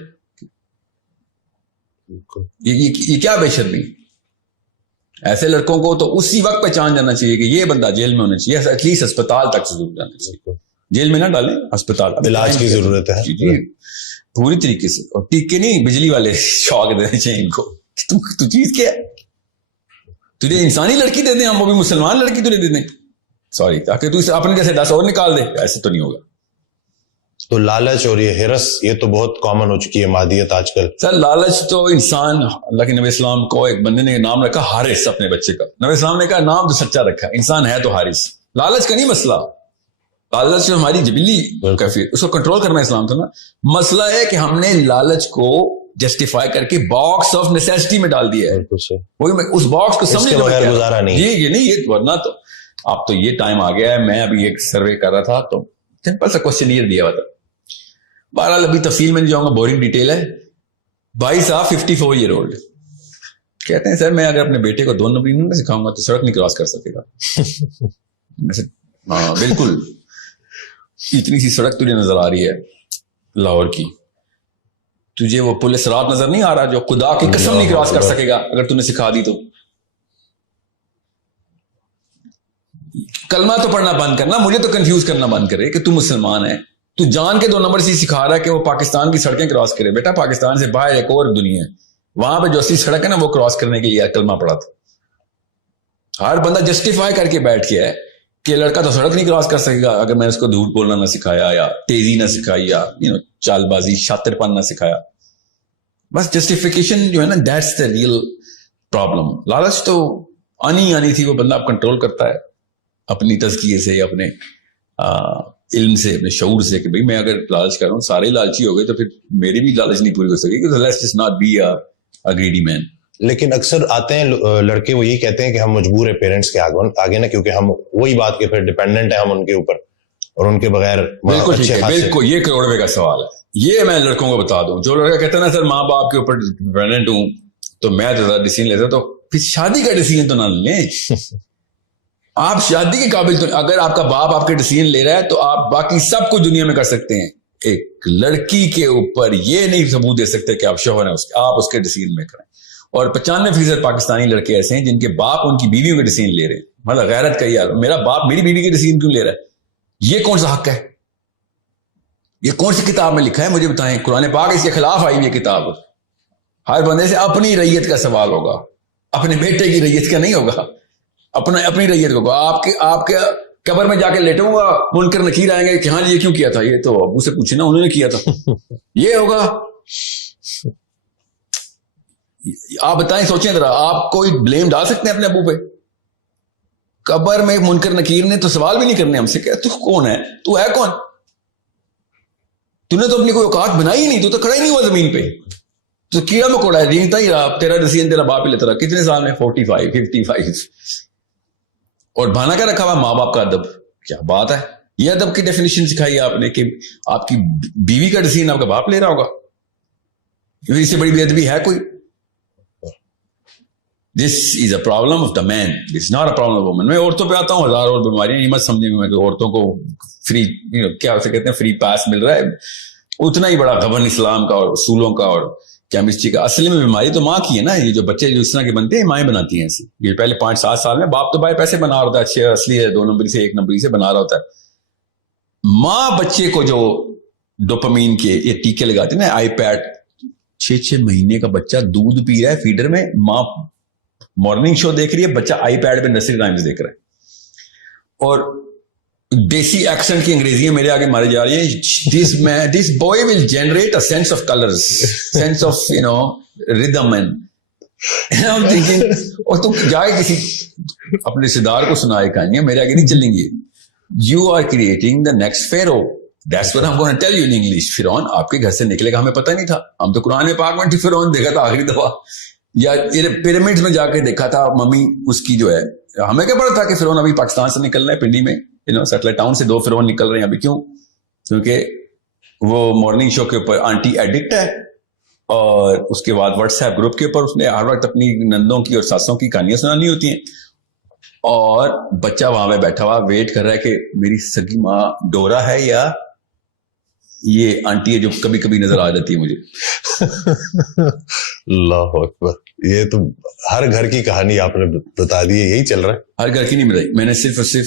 یہ کیا بے شرمی. ایسے لڑکوں کو تو اسی وقت پہچان جانا چاہیے کہ یہ بندہ جیل میں ہونا چاہیے, ایٹ لیسٹ اسپتال تک ضرور جانا چاہیے. جیل میں نہ ڈالیں, اسپتال, علاج کی ضرورت ہے جی پوری طریقے سے. اور ٹیکے نہیں, بجلی والے شوق دینے چاہیے ان کو. تو چیز کیا ہے, تجھے انسانی لڑکی دے دیں ہم, وہ بھی مسلمان لڑکی تجھے دے دیں, سوری, تاکہ تو اپنے جیسے 10 اور نکال دے. ایسے تو نہیں ہوگا. تو لالچ اور یہ ہرس, یہ تو بہت کامن ہو چکی ہے مادیت آج کل. سر لالچ تو انسان, اللہ کے نبی اسلام کو ایک بندے نے نام رکھا حارث اپنے بچے کا. نبی اسلام نے کہا نام تو سچا رکھا, انسان ہے تو حارث. لالچ کا نہیں مسئلہ, لالچ جو ہماری جبلی کیفیت, اس کو کنٹرول کرنا اسلام تھا نا. مسئلہ ہے کہ ہم نے لالچ کو جسٹیفائی کر کے باکس آف نیسیسٹی میں ڈال دیا ہے. وہی اس باکس کو سمجھنے کے بغیر گزارا نہیں. جی یہ نہیں, یہ ورنہ تو اب تو یہ ٹائم آ گیا ہے. میں ابھی ایک سروے کر رہا تھا تو سمپل سا کوسچنیئر دیا ہوا تھا. بہرحال ابھی تفصیل میں جاؤں گا, بورنگ ڈیٹیل ہے. بھائی صاحب 54 ایئر اولڈ کہتے ہیں سر میں اگر اپنے بیٹے کو 2 نمبر نہیں سکھاؤں گا تو سڑک نہیں کراس کر سکے گا. ہاں بالکل, اتنی سی سڑک تجھے نظر آ رہی ہے لاہور کی, تجھے وہ پولیس رات نظر نہیں آ رہا جو خدا کی قسم نہیں کراس کر سکے گا اگر تم نے سکھا دی تو. کلمہ تو پڑھنا بند کرنا, مجھے تو کنفیوز کرنا بند کرے کہ تو مسلمان ہے, تو جان کے 2 نمبر سے سکھا رہا ہے کہ وہ پاکستان کی سڑکیں کراس کرے. بیٹا پاکستان سے باہر ایک اور دنیا ہے, وہاں پہ جو اصلی سڑک ہے نا وہ کراس کرنے کے لیے کلمہ پڑھا تھا. ہر بندہ جسٹیفائی کر کے بیٹھ گیا ہے کہ لڑکا تو سڑک نہیں کراس کر سکے گا اگر میں اس کو جھوٹ بولنا نہ سکھایا, یا تیزی نہ سکھائی, یا چال بازی شاطر پن نہ سکھایا. بس جسٹیفیکیشن جو ہے نا, دیٹس دا ریئل پرابلم. لالچ تو آنی تھی, وہ بندہ اب کنٹرول کرتا ہے اپنی تزکیے سے, اپنے علم سے, اپنے شعور سے, کہ بھئی میں اگر لالچ کر رہا ہوں, سارے لالچی ہو گئے تو پھر میری بھی لالچ نہیں پوری ہو سکے گی. Let's just not be a greedy man. لیکن اکثر آتے ہیں لڑکے, وہ یہی کہتے ہیں کہ ہم مجبور ہیں پیرنٹس کے آگے نا, کیونکہ ہم وہی بات کے پھر ڈیپینڈنٹ ہیں ہم ان کے اوپر, اور ان کے بغیر. بالکل یہ کروڑ روپے کا سوال ہے. یہ میں لڑکوں کو بتا دوں, جو لڑکا کہتا ہے نا سر ماں باپ کے اوپر ڈیپینڈنٹ ہوں تو میں تو ڈیسیژن لیتا, تو پھر شادی کا ڈیسیژن تو نہ لیں. آپ شادی کے قابل تو, اگر آپ کا باپ آپ کے ڈیسیژن لے رہا ہے تو آپ باقی سب کچھ دنیا میں کر سکتے ہیں. ایک لڑکی کے اوپر یہ نہیں ثبوت دے سکتے کہ آپ شوہر ہیں, آپ اس کے ڈیسیژن میں کریں. اور 95% پاکستانی لڑکے ایسے ہیں جن کے باپ ان کی بیویوں کے ڈیسیژن لے رہے ہیں. مطلب غیرت کا یار, میرا باپ میری بیوی کے ڈیسیژن کیوں لے رہا ہے؟ یہ کون سا حق ہے؟ یہ کون سی کتاب میں لکھا ہے مجھے بتائیں. قرآن پاک اس کے خلاف آئی ہوئی یہ کتاب. ہر بندے سے اپنی ریت کا سوال ہوگا, اپنے بیٹے کی ریت کا نہیں ہوگا, اپنی ریت ہوگا. آپ کے قبر میں جا کے لیٹوں گا, منکر نکیر آئیں گے کہ ہاں جی یہ کیوں کیا تھا, یہ تو ابو سے پوچھے نا, انہوں نے کیا تھا. یہ ہوگا. آپ بتائیں, سوچیں ذرا, آپ کوئی بلیم ڈال سکتے ہیں اپنے ابو پہ؟ قبر میں منکر نکیر نے تو سوال بھی نہیں کرنے ہم سے کہ تو کون ہے, تو ہے کون, تو نے تو اپنی کوئی اوقات بنائی نہیں, تو کھڑا ہی نہیں ہوا زمین پہ, تو کیڑا مکوڑا ہے, رینگتا ہی رہا. تیرا ڈیسیژن تیرا باپ ہی لیتا رہا. کتنے سال میں؟ 45 55. اور بہانا کیا رکھا ہوا ماں باپ کا ادب. کیا بات ہے, یہ ادب کی ڈیفینیشن سکھائی آپ نے کہ آپ کی بیوی کا ڈیسیژن آپ کا باپ لے رہا ہوگا. اس سے بڑی بے ادبی ہے کوئی؟ This is a problem of the man. It's not a problem of woman. میں عورتوں پہ آتا ہوں, 1000 اور بیماریاں, یہ مت سمجھیں میں کہ عورتوں کو فری کیا اسے کہتے ہیں فری پاس مل رہا ہے. اتنا ہی بڑا غبن اسلام کا اور اصولوں کا اور کیمسٹری کا. اصل میں بیماری تو ماں کی ہے نا. یہ جو بچے جو اس طرح کے بنتے ہیں مائیں بناتی ہیں ایسے. یہ پہلے 5-7 سال میں باپ تو بھائی پیسے بنا رہا ہوتا ہے, اچھے اصلی ہے 2 نمبری سے 1 نمبری سے بنا رہا ہوتا ہے. ماں بچے کو جو ڈوپامین کے یہ ٹیکے لگاتے ہیں نا, آئی پیڈ, 6 مہینے کا بچہ دودھ پی رہا ہے فیڈر میں, ماں مارننگ شو دیکھ رہی ہے, بچہ آئی پیڈ پہ نرسری رائمز دیکھ رہا ہے, اور دیسی ایکسنٹ کی انگریزیاں میرے آگے ماری جا رہی ہیں. This boy will generate a sense of colours, sense of rhythm, and I'm thinking, اور تم جائے کسی اپنے رشتے دار کو سنائے کہانی میرے آگے نہیں چلیں گے. You are creating the next Pharaoh. That's what I'm going to tell you in English. فرعون آپ کے گھر سے نکلے گا, ہمیں پتہ نہیں تھا. ہم تو قرآن پاک میں فرعون دیکھا تھا آخری دفعہ, یا پیرامڈز میں جا کے دیکھا تھا. ممی اس کی جو ہے, ہمیں کیا پتا تھا کہ فرعون ابھی پاکستان سے نکل رہا ہے, پنڈی میں سیٹلائٹ ٹاؤن سے 2 فرعون نکل رہے ہیں ابھی. کیوں؟ کیونکہ وہ مارننگ شو کے اوپر آنٹی ایڈکٹ ہے, اور اس کے بعد واٹس ایپ گروپ کے اوپر اس نے ہر وقت اپنی نندوں کی اور ساسوں کی کہانیاں سنانی ہوتی ہیں, اور بچہ وہاں پہ بیٹھا ہوا ویٹ کر رہا ہے کہ میری سگی ماں ڈورا ہے یا یہ آنٹی ہے جو کبھی کبھی نظر آ جاتی ہے مجھے. اللہ اکبر, یہ تو ہر گھر کی کہانی آپ نے بتا دی ہے, یہی چل رہا ہے. ہر گھر کی نہیں بتائی میں نے, صرف اور صرف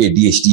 ADHD,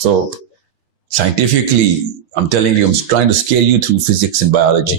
So scientifically, I'm telling you, I'm trying to scale you through physics and biology.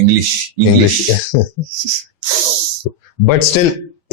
English. But still,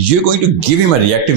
you're going to give him a reactive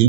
you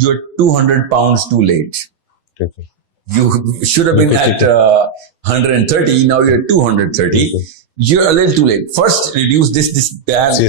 you are 200 pounds too late. You should have been at 130, now you're 230. You're a little too late. First reduce this that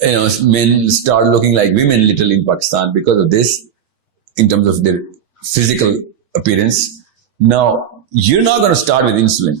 You know, men start looking like women literally in Pakistan because of this, in terms of their physical appearance. Now, you're not going to start with insulin.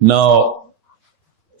Now,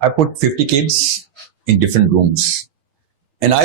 I put 50 kids in different rooms and I,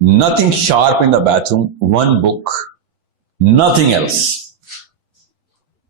nothing sharp in the bathroom, one book, nothing else.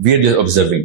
we are just observing.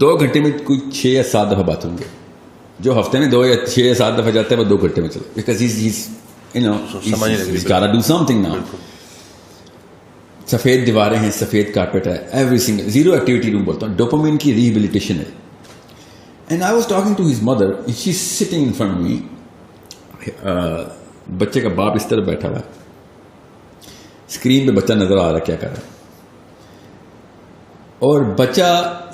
2 گھنٹے میں کوئی 6 یا 7 دفعہ بات ہوں گے. جو ہفتے میں 2 یا 6 یا 7 دفعہ جاتا ہے وہ 2 گھنٹے میں چلا, because he's gotta do something now. سفید دیواریں ہیں, سفید کارپیٹ ہے, every single, zero activity room بولتا ہوں, ڈوپامین کی ریہیبلیٹیشن ہے. And I was talking to his mother, she is sitting in front me. بچے کا باپ اس طرح بیٹھا ہوا ہے, اسکرین پہ بچہ نظر آ رہا ہے کیا کر رہا ہے, اور بچہ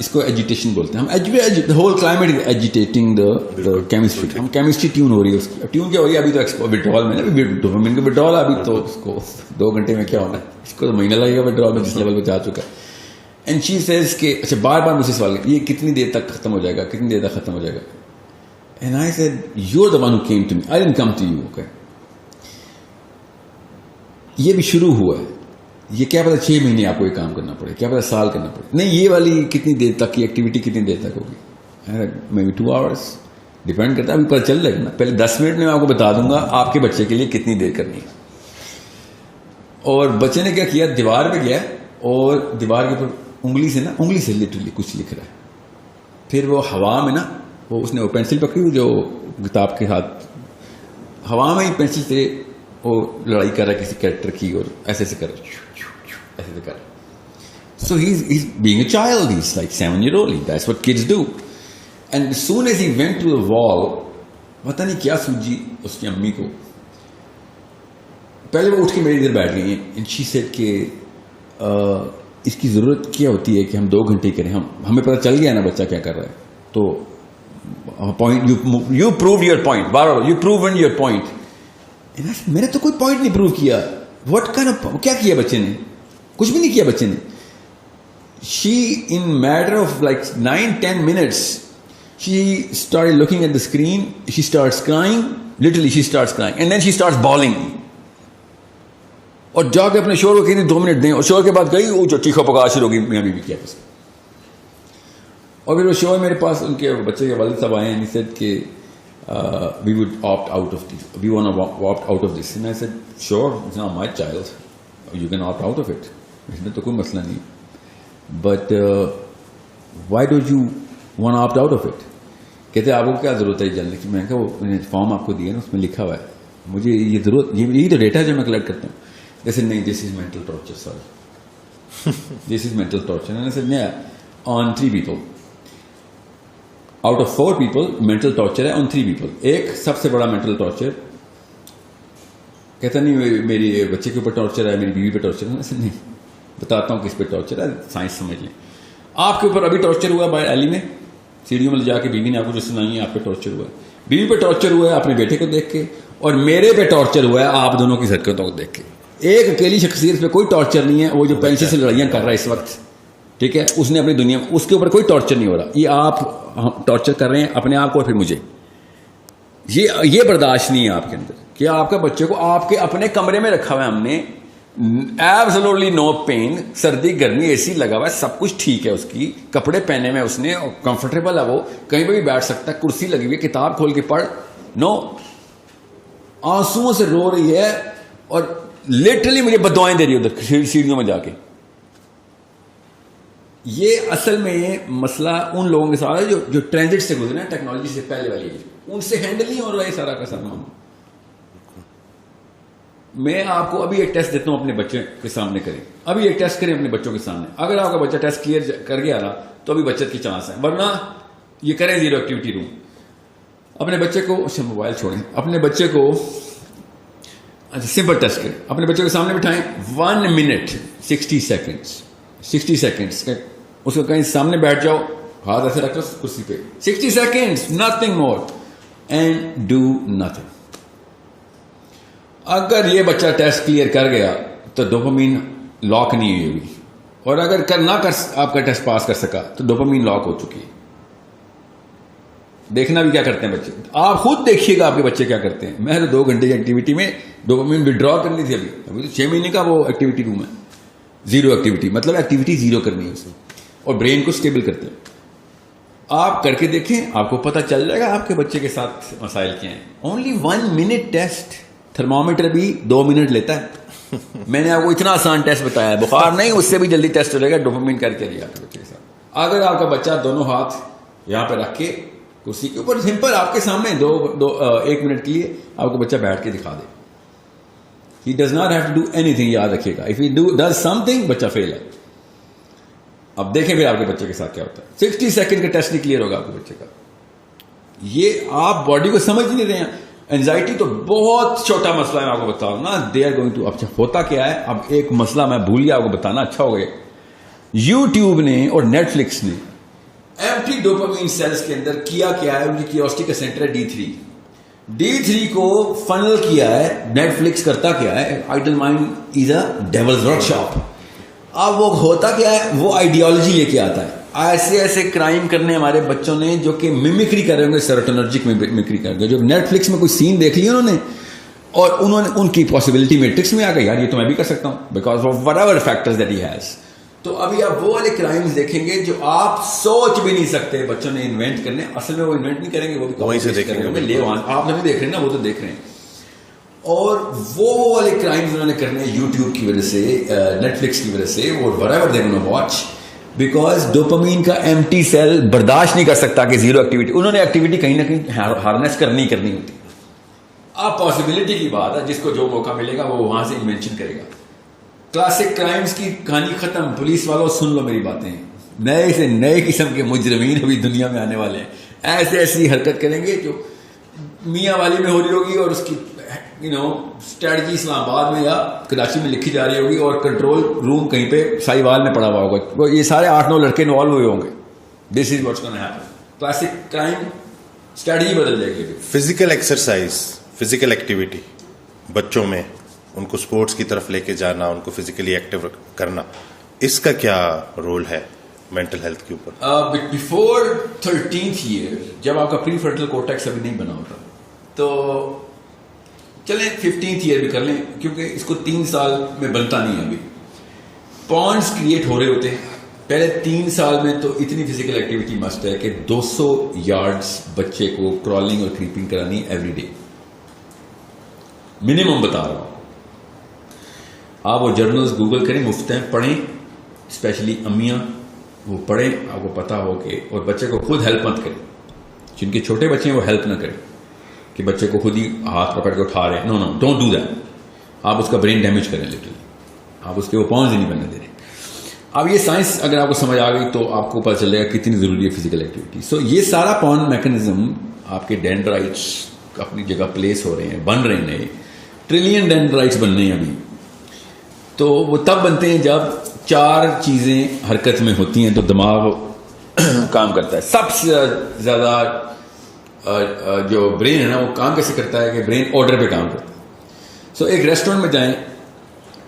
اس کو ایجیٹیشن بولتے ہیں ہم. ہول کلائمیٹ از ایجیٹیٹنگ دا کیمسٹری. ہم کیمسٹری ٹیون ہو رہی ہے اس کی. ٹیون کیا ہو رہی ہے ابھی تو وڈرال میں نا, ڈوپامین کا وڈرال ہے ابھی تو اس کو 2 گھنٹے میں کیا ہونا ہے, اس کو تو مہینہ لگے گا وڈرال میں جس لیول پہ جا چکا ہے. اینڈ شی سیز کہ اچھا بار بار مجھ سے سوال یہ کتنی دیر تک ختم ہو جائے گا, کتنی دیر تک ختم ہو جائے گا. And I said you are the one who came to me, I didn't come to you. Okay یہ بھی شروع ہوا ہے, یہ کیا پتا 6 مہینے آپ کو یہ کام کرنا پڑے, کیا پتا سال کرنا پڑے. نہیں یہ والی کتنی دیر تک کی ایکٹیویٹی کتنی دیر تک ہوگی, مے بی 2 آورس, ڈیپینڈ کرتا ہے. ابھی پتہ چل جائے گا نا, پہلے 10 منٹ میں آپ کو بتا دوں گا آپ کے بچے کے لیے کتنی دیر کرنی ہے. اور بچے نے کیا کیا, دیوار پہ گیا اور دیوار کے اوپر انگلی سے لٹرلی کچھ لکھ رہا ہے. پھر وہ ہوا میں نا, اس نے وہ پینسل پکڑی ہوئی جو کتاب کے ساتھ, ہوا میں ہی پینسل سے وہ لڑائی کر رہا ہے کسی کریکٹر کی, اور ایسے ایسے کر رہا ہے, ایسے ایسے کر رہا ہے. So he's being a child, he's like 7-year-old, that's what kids do. And as soon as he went to the wall, پتہ نہیں کیا سوجی اس کی امی کو, پہلے وہ اٹھ کے میری ادھر بیٹھ گئی ہیں. And she said کہ اس کی ضرورت کیا ہوتی ہے کہ ہم 2 گھنٹے کریں, ہمیں پتہ چل گیا نا بچہ کیا کر رہا ہے, تو point you proved your point, bar you proven your point. میں نے تو کوئی پوائنٹ نہیں پروو کیا. واٹ کائنڈ آف, کیا کیا بچے نے, کچھ بھی نہیں کیا بچے نے. She in matter of like 9-10 minutes she started looking at the screen, she starts crying, literally she starts crying, and then she starts bawling. اور جا کے اپنے شوہر کو کہتی 2 منٹ دیں, اور شوہر کے بعد گئی وہ جو چیخا پکا شروع ہو گئی میاں بیوی کیا بس. اور پھر وہ شوہر میرے پاس, ان کے بچے کے والد صاحب آئے ہیں, he said کہ we would opt out of this, we want to opt out of this. And I said sure, it's not my child, you can opt out of it, اس میں تو کوئی مسئلہ نہیں. But why don't you want to opt out of it? کہتے آپ کو کیا ضرورت ہے جاننے کی. میں نے کہا وہ فارم آپ کو دیا نا, اس میں لکھا ہوا ہے, مجھے یہ ضرورت, یہی تو ڈیٹا ہے جو میں کلیکٹ کرتا ہوں. جیسے نہیں, this is mental torture, sorry, this is mental torture. میں نے سر نہیں, on 3 people out of 4 people mental torture ہے, آن 3 people. ایک سب سے بڑا مینٹل ٹارچر, کہتا نہیں میری بچے کے اوپر ٹارچر ہے, میری بیوی پہ ٹارچر ہے. میں نہیں بتاتا ہوں کس پہ ٹارچر ہے, سائنس سمجھ لیں. آپ کے اوپر ابھی ٹارچر ہوا باہر علی میں, سیڑھیوں میں جا کے بیوی نے آپ کو جو سنائی ہے, آپ پہ ٹارچر ہوا ہے. بیوی پہ ٹارچر ہوا ہے اپنے بیٹے کو دیکھ کے, اور میرے پہ ٹارچر ہوا ہے آپ دونوں کی حرکتوں کو دیکھ کے. ایک اکیلی شخصیت پہ کوئی ٹارچر نہیں ہے, وہ جو پینسل سے لڑائیاں کر رہا ہے اس وقت, ٹھیک ہے, اس نے اپنی دنیا میں, اس کے اوپر کوئی ٹارچر نہیں ہو رہا. یہ آپ ٹارچر کر رہے ہیں اپنے آپ کو اور پھر مجھے. یہ برداشت نہیں ہے آپ کے اندر کہ آپ کا بچے کو آپ کے اپنے کمرے میں رکھا ہوا ہے ہم نے, ایبسولوٹلی نو پین, سردی گرمی اے سی لگا ہوا ہے, سب کچھ ٹھیک ہے, اس کی کپڑے پہنے میں اس نے, کمفرٹیبل ہے, وہ کہیں پہ بھی بیٹھ سکتا ہے, کرسی لگی ہوئی ہے, کتاب کھول کے پڑھ. نو, آنسوؤں سے رو رہی ہے اور لٹرلی مجھے بدوائیں دے رہی ہے ادھر سیڑھیوں میں جا کے. یہ اصل میں مسئلہ ان لوگوں کے ساتھ ہے جو ٹرانزٹ سے گزرے ہیں, ٹیکنالوجی سے پہلے والی, ان سے ہینڈل نہیں ہو رہا ہے سارا کا سارا. میں آپ کو ابھی ایک ٹیسٹ دیتا ہوں, اپنے بچے کے سامنے کریں, ابھی ایک ٹیسٹ کریں اپنے بچوں کے سامنے. اگر آپ کا بچہ ٹیسٹ کلیئر کر گیا نا تو ابھی بچت کی چانس ہے, ورنہ یہ کریں زیرو ایکٹیویٹی روم. اپنے بچے کو, اچھا موبائل چھوڑیں, اپنے بچے کو سمپل ٹیسٹ کریں, اپنے بچے کو سامنے بٹھائیں, 1 minute 60 seconds, اس کو کہیں سامنے بیٹھ جاؤ, ہاتھ ایسے رکھ لو کرسی پہ, 60 seconds, nothing more, and do nothing. اگر یہ بچہ ٹیسٹ کلیئر کر گیا تو ڈوپامین لاک نہیں ہوئی ہوگی, اور اگر نہ کر آپ کا ٹیسٹ پاس کر سکا تو ڈوپامین لاک ہو چکی ہے. دیکھنا بھی کیا کرتے ہیں بچے, آپ خود دیکھیے گا آپ کے بچے کیا کرتے ہیں. میں تو 2 گھنٹے کی ایکٹیویٹی میں ڈوپامین ودرا کرنی تھی, ابھی تو 6 مہینے کا وہ ایکٹیویٹی روم ہے, زیرو ایکٹیویٹی, مطلب ایکٹیویٹی زیرو کرنی ہے اسے, اور برین کو اسٹیبل کرتے ہیں. آپ کر کے دیکھیں, آپ کو پتہ چل جائے گا آپ کے بچے کے ساتھ مسائل کیا ہیں. اونلی 1 minute ٹیسٹ, تھرمامیٹر بھی 2 منٹ لیتا ہے. میں نے آپ کو اتنا آسان ٹیسٹ بتایا ہے, بخار نہیں, اس سے بھی جلدی ٹیسٹ ہو جائے گا, ڈوپامین کر کے لیا آپ کے بچے کے ساتھ. اگر آپ کا بچہ دونوں ہاتھ یہاں پہ رکھ کے کرسی کے اوپر سمپل آپ کے سامنے ایک منٹ کے لیے آپ کا بچہ بیٹھ کے دکھا دے. He does not have to do anything. یاد رکھیے گا, if he does something, بچہ فیل ہے. اب دیکھیں پھر آپ کے بچے کے ساتھ کیا ہوتا ہے. 60 سیکنڈ کا ٹیسٹ نہیں کلیئر ہوگا آپ کے بچے کا. یہ آپ باڈی کو سمجھ نہیں رہے ہیں. اینزائٹی تو بہت چھوٹا مسئلہ ہے, میں آپ کو بتاؤں نا. دے آر گوئنگ ٹو, اب ہوتا کیا ہے, اب ایک مسئلہ میں بھول گیا آپ کو بتانا, اچھا ہو گیا. یوٹیوب نے اور نیٹ فلکس نے ایمپٹی ڈوپامین سیلز کے اندر کیا ہے, ان کی کیوریوسٹی کا سینٹر ہے D3 کو فنل کیا ہے. نیٹ فلکس کرتا کیا ہے, idle mind is a devil's workshop. اب وہ ہوتا کیا ہے, وہ آئیڈیالوجی لے کے آتا ہے. ایسے کرائم کرنے ہمارے بچوں نے جو کہ میمکری کر رہے ہوں گے, سیروٹونرجک میمکری کر رہے ہیں. جو نیٹ فلکس میں کوئی سین دیکھ لیا انہوں نے, اور انہوں نے ان کی پاسبلٹی میٹرکس میں آ گئی, یار یہ تو میں بھی کر سکتا ہوں, because of what ever factors that he has. تو ابھی آپ وہ والے کرائمز دیکھیں گے جو آپ سوچ بھی نہیں سکتے بچوں نے انوینٹ کرنے. اصل میں وہ انوینٹ نہیں کریں گے, وہ بھی وہیں سے دیکھیں گے. آپ نہیں دیکھ رہے ہیں نا, وہ تو دیکھ رہے ہیں. اور وہ والے کرائمز انہوں نے کرنے یوٹیوب کی وجہ سے, نیٹ فلکس کی وجہ سے, اور whatever they gonna watch, because dopamine کا ایمٹی سیل برداشت نہیں کر سکتا کہ زیرو ایکٹیویٹی. انہوں نے ایکٹیویٹی کہیں نہ کہیں ہارنیس کرنی ہوتی. اب پاسبلٹی کی بات ہے, جس کو جو موقع ملے گا وہ وہاں سے انوینشن کرے گا. کلاسک کرائمز کی کہانی ختم. پولیس والوں سن لو میری باتیں, نئے سے نئے قسم کے مجرمین ابھی دنیا میں آنے والے ہیں. ایسی حرکت کریں گے جو میاں والی میں ہو رہی ہوگی, اور اس کی اسٹریٹجی اسلام آباد میں یا کراچی میں لکھی جا رہی ہوگی, اور کنٹرول روم کہیں پہ سائی وال میں پڑا ہوا ہوگا. یہ سارے 8-9 لڑکے انوالو ہوئے ہوں گے. This is what's gonna happen. Classic crime strategy بدل جائے گی. فزیکل ایکسرسائز, فزیکل ایکٹیویٹی بچوں میں, ان کو اسپورٹس کی طرف لے کے جانا, ان کو فزیکلی ایکٹیو کرنا, اس کا کیا رول ہے مینٹل ہیلتھ کے اوپر؟ بیفور 13th ایئر, جب آپ کا پری فرنٹل کورٹیکس ابھی نہیں بنا ہوتا, تو چلیں 15th ایئر بھی کر لیں, کیونکہ اس کو 3 سال میں بنتا نہیں ہے. ابھی پونڈس کریٹ ہو رہے ہوتے ہیں. پہلے 3 سال میں تو اتنی فزیکل ایکٹیویٹی مسٹ ہے کہ 200 یارڈس بچے کو کرالنگ اور کریپنگ کرانی ایوری ڈے, منیمم بتا رہا ہوں. آپ وہ جرنلز گوگل کریں, مفت ہیں, پڑھیں, اسپیشلی امیاں وہ پڑھیں, آپ کو پتا ہو کہ, اور بچے کو خود ہیلپ مت کریں. جن کے چھوٹے بچے ہیں وہ ہیلپ نہ کریں کہ بچے کو خود ہی ہاتھ پکڑ کے اٹھا رہے ہیں. نو ڈونٹ ڈو دیٹ. آپ اس کا برین ڈیمیج کریں لٹرلی, آپ اس کے وہ پاؤنز ہی نہیں بننے دے رہے. اب یہ سائنس اگر آپ کو سمجھ آ گئی تو آپ کو پتہ چلے گا کتنی ضروری ہے فزیکل ایکٹیویٹی. سو یہ سارا پاؤنڈ میکنزم, آپ کے ڈینڈرائٹس اپنی جگہ پلیس ہو رہے ہیں, بن رہے ہیں, نئے ٹریلین ڈینڈرائٹس بن رہے ہیں ابھی. تو وہ تب بنتے ہیں جب 4 چیزیں حرکت میں ہوتی ہیں تو دماغ کام کرتا ہے. سب سے زیادہ جو برین ہے نا, وہ کام کیسے کرتا ہے کہ برین آرڈر پہ کام کرتا ہے. سو ایک ریسٹورینٹ میں جائیں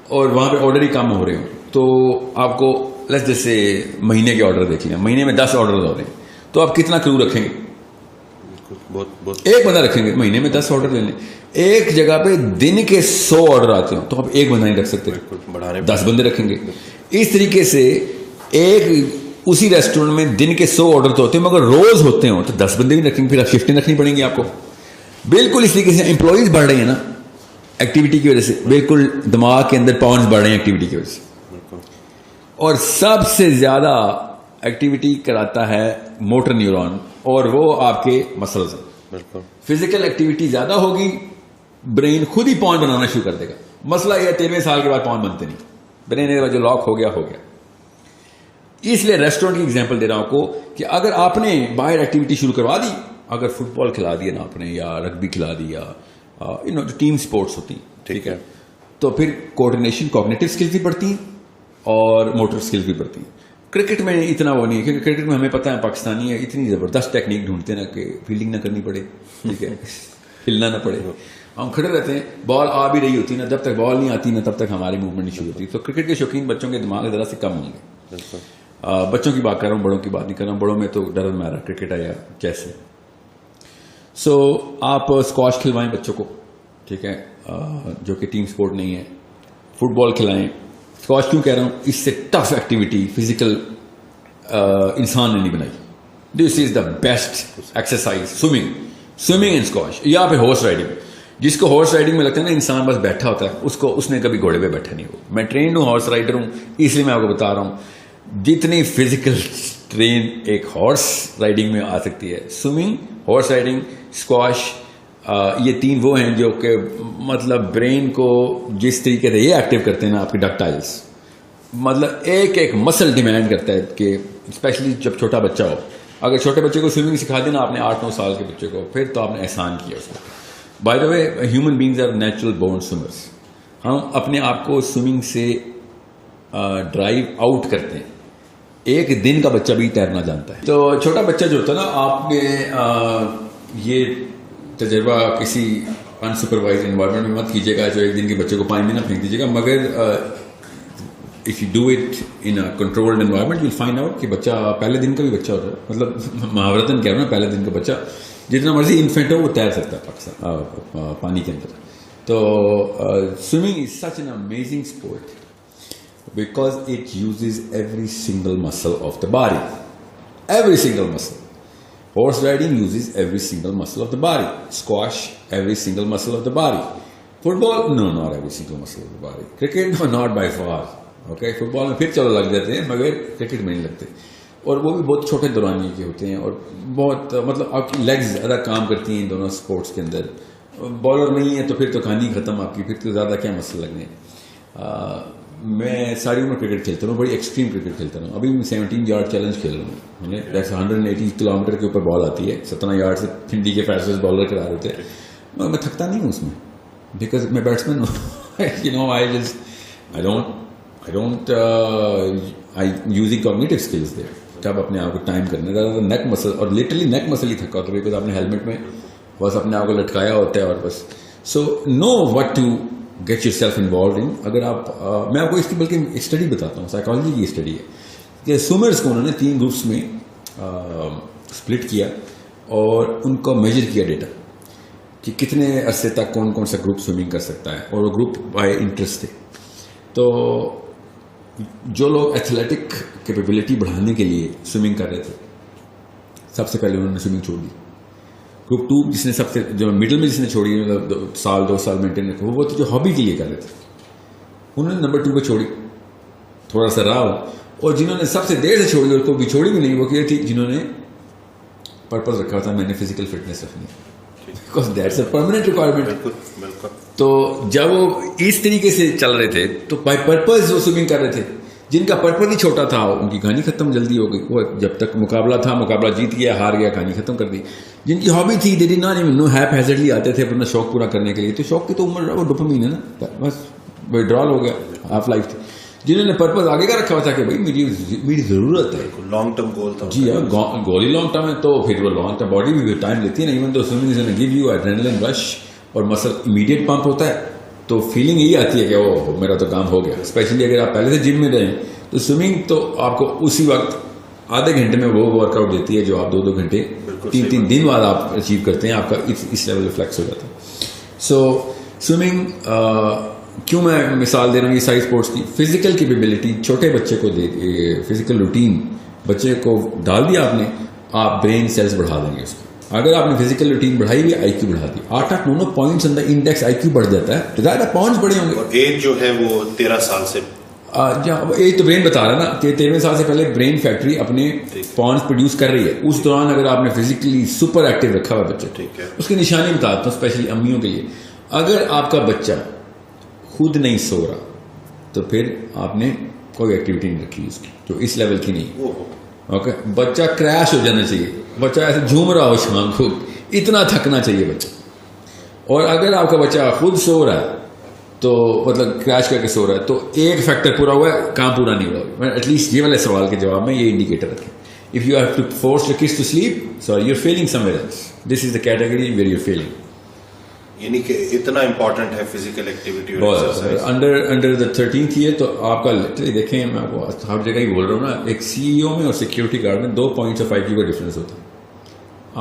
اور وہاں پہ آرڈر ہی کام ہو رہے ہوں, تو آپ کو جیسے مہینے کے آرڈر دیکھ لیں, مہینے میں 10 آرڈر ہو رہے ہیں, تو آپ کتنا کرو رکھیں گے؟ ایک بندہ رکھیں گے. مہینے میں 10 آرڈر لے لیں. ایک جگہ پہ دن کے 100 آرڈر آتے ہوں تو آپ ایک بندہ نہیں رکھ سکتے, 10 بندے رکھیں گے. اس طریقے سے اسی ریسٹورینٹ میں دن کے 100 آرڈر تو ہوتے ہیں, مگر روز ہوتے ہوں تو 10 بندے بھی رکھیں گے. پھر آپ شفٹیں رکھنی پڑیں گی آپ کو. بالکل اس طریقے سے امپلائیز بڑھ رہے ہیں نا ایکٹیویٹی کی وجہ سے, بالکل دماغ کے اندر پاؤنڈز بڑھ رہے ہیں ایکٹیویٹی کی وجہ سے. اور سب سے زیادہ ایکٹیویٹی کراتا ہے موٹر نیورون, اور وہ آپ کے مسلز ہیں. فزیکل ایکٹیویٹی زیادہ ہوگی, برین خود ہی پاؤنڈ بنانا شروع کر دے گا. مسئلہ یہ 13ویں سال کے بعد پاؤنڈ بنتے نہیں, برین جو لاک ہو گیا. اس لیے ریسٹورینٹ کی ایگزامپل دے رہا ہوں کو کہ اگر آپ نے باہر ایکٹیویٹی شروع کروا دی, اگر فٹ بال کھلا دیا نا آپ نے, یا رگبی کھلا دیا, جو ٹیم سپورٹس ہوتی ہیں, ٹھیک ہے, تو پھر کوآرڈینیشن, کوگنیٹو اسکلز بھی بڑھتی ہیں اور موٹر اسکلز بھی بڑھتی ہیں. کرکٹ میں اتنا وہ نہیں ہے, کیونکہ کرکٹ میں ہمیں پتہ ہے پاکستانی ہے, اتنی زبردست ٹیکنیک ڈھونڈتے نا کہ فیلڈنگ نہ کرنی پڑے, ٹھیک ہے, ہلنا نہ پڑے. ہم کھڑے رہتے ہیں, بال آ بھی رہی ہوتی نا, جب تک بال نہیں آتی نا تب تک ہماری موومنٹ نہیں شروع ہوتی. تو کرکٹ کے شوقین بچوں کے دماغ ذرا سے کم ہوں گے. بچوں کی بات کر رہا ہوں, بڑوں کی بات نہیں کر رہا ہوں. بڑوں میں تو ڈر مارا کرکٹ ہے یا چیس ہے. سو آپ اسکواش کھلوائیں بچوں کو, ٹھیک ہے, جو کہ ٹیم سپورٹ نہیں ہے. فٹ بال کھلائیں. اسکواش کیوں کہہ رہا ہوں, اس سے ٹف ایکٹیویٹی فزیکل انسان نے نہیں بنائی. This is the best exercise, swimming and squash. یا پھر ہارس رائڈنگ. جس کو ہارس رائڈنگ میں لگتا ہے نا انسان بس بیٹھا ہوتا ہے, اس نے کبھی گھوڑے پہ بیٹھا نہیں ہو. میں ٹرینڈ ہوں, ہارس رائڈر ہوں, اس لیے میں آپ کو بتا رہا ہوں. جتنی فزیکل ٹرین ایک ہارس رائڈنگ میں آ سکتی ہے، سوئمنگ، ہارس رائڈنگ، اسکواش، یہ 3 وہ ہیں جو کہ مطلب برین کو جس طریقے سے یہ ایکٹیو کرتے ہیں نا آپ کے ڈکٹائلس، مطلب ایک مسل ڈیمانڈ کرتا ہے کہ اسپیشلی جب چھوٹا بچہ ہو، اگر چھوٹے بچے کو سوئمنگ سکھا دینا آپ نے 8-9 سال کے بچے کو، پھر تو آپ نے احسان کیا اس کو. By the way human beings are natural born swimmers. ہم اپنے آپ کو سوئمنگ سے ڈرائیو آؤٹ کرتے ہیں. ایک دن کا بچہ بھی تیرنا جانتا ہے. تو چھوٹا بچہ جو ہوتا ہے نا، آپ نے یہ تجربہ کسی انسپروائز انوائرمنٹ میں مت کیجیے گا جو ایک دن کے بچے کو پانی میں نہ پھینک دیجیے گا، مگر if you do it in a controlled environment you'll find out کہ بچہ پہلے دن کا بھی بچہ ہوتا ہے، مطلب محاورتاً کہہ رہا ہوں پہلے دن کا بچہ جتنا مرضی انفینٹ ہو وہ تیر سکتا ہے پاکستان پانی کے اندر. تو swimming is such an amazing sport because it uses every single muscle of the body, every single muscle. Horse riding uses every single muscle of the body. Squash, every single muscle of the body. Football, no, not every single muscle of the body. Cricket, no, not by far. Okay, football میں پھر چلو لگ جاتے ہیں مگر cricket میں نہیں لگتے، اور وہ بھی بہت چھوٹے دورانیے کے ہوتے ہیں، اور بہت مطلب آپ کی لیگز زیادہ کام کرتی ہیں دونوں سپورٹس کے اندر. بالر نہیں ہے تو پھر تو کہانی ختم آپ کی، پھر تو زیادہ کیا مسئلہ لگنے. میں ساری عمر کرکٹ کھیلتا ہوں، بڑی ایکسٹریم کرکٹ کھیلتا ہوں. ابھی میں 17 یارڈ چیلنج کھیل رہا ہوں. 180 کلومیٹر کے اوپر بال آتی ہے، 17 یارڈ سے پھنڈی کے فیصلے بالر کرا رہے تھے. میں تھکتا نہیں ہوں اس میں بیکاز میں بیٹسمین ہوں. I using cognitive skills there. جب اپنے آپ کو ٹائم کرنا زیادہ نیک مسل، اور لٹرلی نیک مسل ہی تھکا ہوتا ہے بیکاز آپ نے ہیلمٹ میں بس اپنے آپ کو لٹکایا ہوتا ہے اور بس. So no what to get yourself involved in. اگر آپ میں آپ کو اس کی بلکہ اسٹڈی بتاتا ہوں، سائیکالوجی کی اسٹڈی ہے کہ سوئمرس کو انہوں نے 3 گروپس میں اسپلٹ کیا اور ان کو میجر کیا ڈیٹا کہ کتنے عرصے تک کون کون سا گروپ سوئمنگ کر سکتا ہے، اور وہ گروپ بائی انٹرسٹ تھے. تو جو لوگ ایتھلیٹک کیپیبلٹی بڑھانے کے لیے سوئمنگ کر رہے تھے، سب سے پہلے انہوں نے سوئمنگ چھوڑ دی. گروپ 2 جس نے سب سے جو مڈل میں جس نے چھوڑی، 2 سال مینٹین رکھا، وہ تو جو ہابی کے لیے کر رہے تھے، انہوں نے نمبر 2 پہ چھوڑی، تھوڑا سا رہا. اور جنہوں نے سب سے دیر سے چھوڑی اور کو بھی چھوڑی بھی نہیں، وہ کیا تھی جنہوں نے پرپز رکھا تھا میں نے فزیکل فٹنس رکھنی، because that's a permanent requirement. تو جب وہ اس طریقے سے چل رہے تھے تو بائی پرپز وہ سوئمنگ کر رہے تھے. جن کا پرپز ہی چھوٹا تھا ان کی کہانی ختم جلدی ہو گئی. وہ جب تک مقابلہ تھا، مقابلہ جیت گیا، ہار گیا، کہانی ختم کر دی. جن کی ہابی تھی they did not even know, haphazardly آتے تھے اپنا شوق پورا کرنے کے لیے. تو شوق کی تو عمر وہ ڈوپامین ہے نا، بس وڈرال ہو گیا، ہاف لائف تھی. جنہوں نے پرپز آگے کا رکھا ہوا تھا کہ بھائی میری ضرورت ہے، لانگ ٹرم گول تھا. جی ہاں، گول ہی لانگ ٹرم ہے، تو پھر وہ لانگ ٹرم باڈی بھی ٹائم لیتی ہے نا. ایون تو swimming is give you adrenaline رش اور مسل امیڈیٹ پمپ ہوتا ہے، تو فیلنگ یہی آتی ہے کہ وہ میرا تو کام ہو گیا. اسپیشلی اگر آپ پہلے سے جم میں رہیں تو سوئمنگ تو آپ کو اسی وقت آدھے گھنٹے میں وہ ورک آؤٹ دیتی ہے جو آپ 2 گھنٹے 3 دن بعد آپ اچیو کرتے ہیں. آپ کا اس لیول ریفلیکس ہو جاتا ہے. سو سوئمنگ کیوں میں مثال دے رہا ہوں یہ ساری اسپورٹس کی؟ فزیکل کیپیبلٹی چھوٹے بچے کو دے، فزیکل روٹین بچے کو ڈال دیا آپ نے، آپ برین سیلز بڑھا دیں گے اس کو. اگر آپ نے فزیکل روٹین بڑھائی ہوئی، آئی کیو بڑھا دی. 8-9 پوائنٹس اندر انڈیکس آئی کیو بڑھ جاتا ہے، تو زیادہ پوائنٹس بڑے ہوں گے. اور ایج جو ہے وہ 13 سال سے ایج تو برین بتا رہا ہے نا کہ 13 سال سے پہلے برین فیکٹری اپنے پوائنٹس پروڈیوس کر رہی ہے. اس دوران اگر آپ نے فزیکلی سپر ایکٹیو رکھا ہوا بچہ، ٹھیک ہے، اس کی نشانی بتاتا ہوں اسپیشلی امیوں کے لیے. اگر آپ کا بچہ خود نہیں سو رہا تو پھر آپ نے کوئی ایکٹیویٹی نہیں رکھی اس کی جو اس لیول کی نہیں. اوکے، بچہ کریش ہو جانا چاہیے، بچہ ایسے جھوم رہا ہو شام کو، اتنا تھکنا چاہیے بچہ. اور اگر آپ کا بچہ خود سو رہا ہے تو مطلب کریش کر کے سو رہا ہے تو ایک فیکٹر پورا ہوا ہے، کام پورا نہیں ہوا. ایٹ لیسٹ یہ والے سوال کے جواب میں یہ انڈیکیٹر رکھیں. If you have to force your kids to sleep, so you are feeling somewhere else. This is the category where you are feeling. یعنی کہ اتنا امپورٹنٹ ہے physical activity. Under the 13th year تو آپ کا دیکھیں، میں آپ کو ہر جگہ ہی بول رہا ہوں نا، ایک سی ای او میں اور سیکورٹی گارڈ میں 2 پوائنٹس آف آئی کیو کا ڈفرینس ہوتا ہے.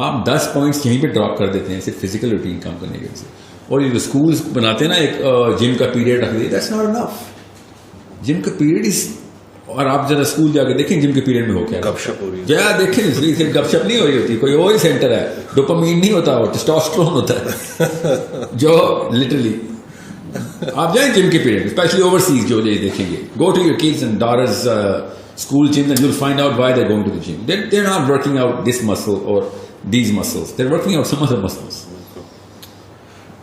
آپ 10 پوائنٹس یہیں پہ ڈراپ کر دیتے ہیں صرف فزیکل روٹین کام کرنے کے وجہ سے. اور یہ اسکولس بناتے ہیں نا ایک جم کا پیریڈ رکھ دیتے، دیٹس ناٹ انف. جم کا پیریڈ از، اور آپ ذرا اسکول جا کے دیکھیں جم کے پیریڈ میں ہو کیا گپ شپ ہو رہی ہے. جا دیکھیں، صرف گپ شپ نہیں ہو رہی ہوتی، کوئی اور ہی سینٹر ہے. ڈوپامین نہیں ہوتا، وہ ٹیسٹوسٹرون ہوتا ہے جو لٹرلی. آپ جائیں جم کے پیریڈ، اسپیشلی اوورسیز جو دیکھیں گے. Go to your kids and daughters school gym, then you'll find out why they're going to the gym. They're not working out this muscle or these muscles. They're working out some other muscles.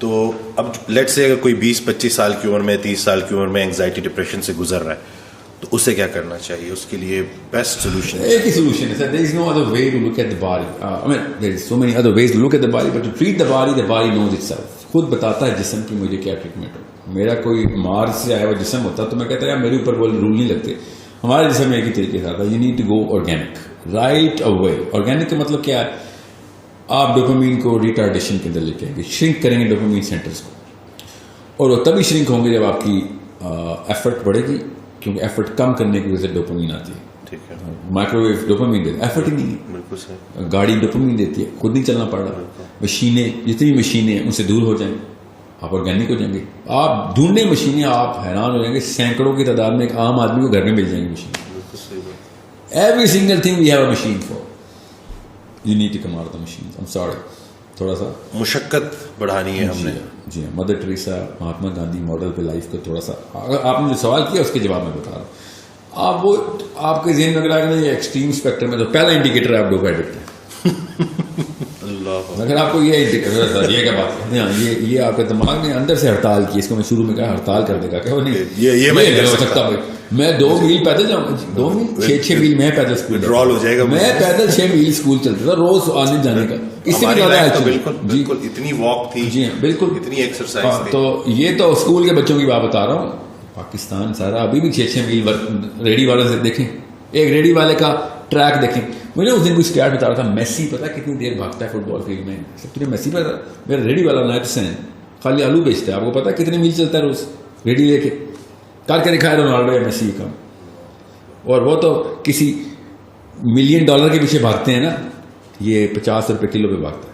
تو اب late سے اگر کوئی 20-25 سال کی عمر میں 30 سال کی عمر میں اینگزائٹی ڈپریشن سے گزر رہا ہے تو اسے کیا کرنا چاہیے؟ اس کے لیے بیسٹ سولوشن ایک ہی solution ہے sir. There is no other way to look at the body. I mean, there is so many other ways to look at the body, but to treat the body knows itself. خود بتاتا ہے جسم کی مجھے کیا treatment ہو. میرا کوئی مارس سے آیا ہوا جسم ہوتا تو میں کہتا ہے میرے اوپر وہ رول نہیں لگتے. ہمارے جسم میں ایک ہی طریقے سے آتا ہے. You need to go organic right away. Organic کا مطلب کیا ہے؟ آپ ڈوپامین کو ریٹارڈیشن کے اندر لے کے آئیں گے, شرنک کریں گے ڈوپامین سینٹرز کو, اور وہ تبھی شرنک ہوں گے جب آپ کی ایفرٹ بڑھے گی, کیونکہ ایفرٹ کم کرنے کی وجہ سے ڈوپامین آتی ہے. مائکرو ویو ڈوپامین دیتی ہے, ایفرٹ ہی نہیں ہے. گاڑی ڈوپامین دیتی ہے, خود نہیں چلنا پڑ رہا. مشینیں, جتنی مشینیں ہیں ان سے دور ہو جائیں, آپ آرگینک ہو جائیں گے. آپ ڈھونڈنے مشینیں, آپ حیران ہو جائیں گے, سینکڑوں کی تعداد میں ایک عام آدمی کو گھر میں مل جائیں گی machine. Every single thing we have a machine for. You need to come out of the machines. I'm sorry. تھوڑا سا مشقت بڑھانی ہے ہم نے. جی ہاں, mother Teresa, Mahatma Gandhi model پہ لائف کو تھوڑا سا, اگر آپ نے جو سوال کیا اس کے جواب میں بتا رہا ہوں. آپ وہ آپ کے ذہن میں اگر آ گیا یہ ایکسٹریم اسپیکٹرم میں تو پہلا انڈیکیٹر ہے آپ ڈوپ ایڈکٹ ہیں. اگر آپ کو یہ انڈیکیٹر, یہ کیا بات ہے, یہ آپ کے دماغ نے اندر سے ہڑتال کی, اس کو میں شروع میں کہا ہڑتال کر دے گا کہ وہ نہیں یہ نہیں ہو سکتا بھائی. میں 2 میل پیدل جاؤں, 2 میل 6 میل میں پیدل اسکول ڈرال ہو جائے گا. میں پیدل 6 میل اسکول چلتا تھا روز آنے جانے کا. اس سے بھی زیادہ بالکل اتنی واک تھی. جی ہاں بالکل اتنی ایکسرسائز تھی. تو یہ تو اسکول کے بچوں کی بات بتا رہا ہوں. پاکستان سارا ابھی بھی 6 میل ریڈی والے سے دیکھیں, ایک ریڈی والے کا ٹریک دیکھیں. مجھے اس دن کوئی اسکیٹ بتا رہا تھا, میسی پتا کتنی دیر بھاگتا ہے فٹ بال فیلڈ میں. سب تجھے میسی پتا, میرا ریڈی والا نائب حسین خالی آلو بیچتا ہے, آپ کو پتا کتنے میل چلتا ہے روز ریڈی لے کے. کر کے دکھایا رونالڈو یا میسی کا, اور وہ تو کسی $1 ملین کے پیچھے بھاگتے ہیں نا, یہ 50 روپے کلو پہ بھاگتا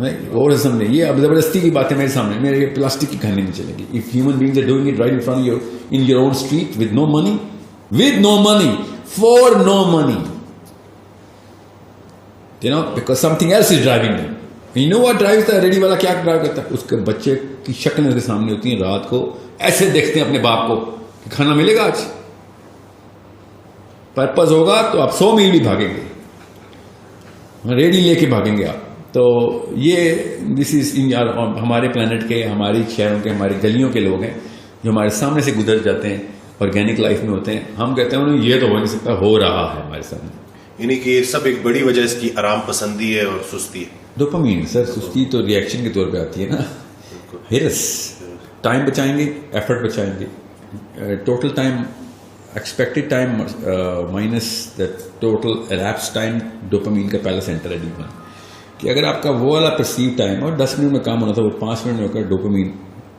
ہے. اور سامنے یہ اب زبردستی کی بات ہے میرے سامنے, میرے پلاسٹک کی کہانی نہیں چلے گی. If human beings are doing it right in front your in your own street with no money for no money, you know, because something else is driving them. And you know what drives the ready والا, کیا drive کرتا ہے؟ اس کے بچے کی شکل اس کے سامنے ہوتی ہیں, رات کو ایسے دیکھتے ہیں اپنے باپ کو کہ کھانا ملے گا آج. پرپز ہوگا تو آپ 100 میل بھی بھاگیں گے, ریڈی لے کے بھاگیں گے آپ. تو یہ دس از ہمارے پلانٹ کے, ہماری شہروں کے, ہماری گلیوں کے لوگ ہیں جو ہمارے سامنے سے گزر جاتے ہیں, آرگینک لائف میں ہوتے ہیں. ہم کہتے ہیں انہیں یہ تو ہو نہیں سکتا, ہو رہا ہے ہمارے سامنے. یعنی کہ یہ سب ایک بڑی وجہ اس کی آرام پسندی ہے اور سستی ہے. ڈوپامین سر, سستی تو ریئیکشن کے طور پہ آتی ہے نا. ہرس, ٹائم بچائیں گے, ایفرٹ بچائیں گے. Total time, expected time minus the total elapse time, dopamine کا پہلا سینٹر ہے ڈیپ میں. کہ اگر آپ کا وہ والا پرسیو ٹائم اور 10 منٹ میں کام ہونا تھا, وہ 5 منٹ میں ہو کر ڈوپامین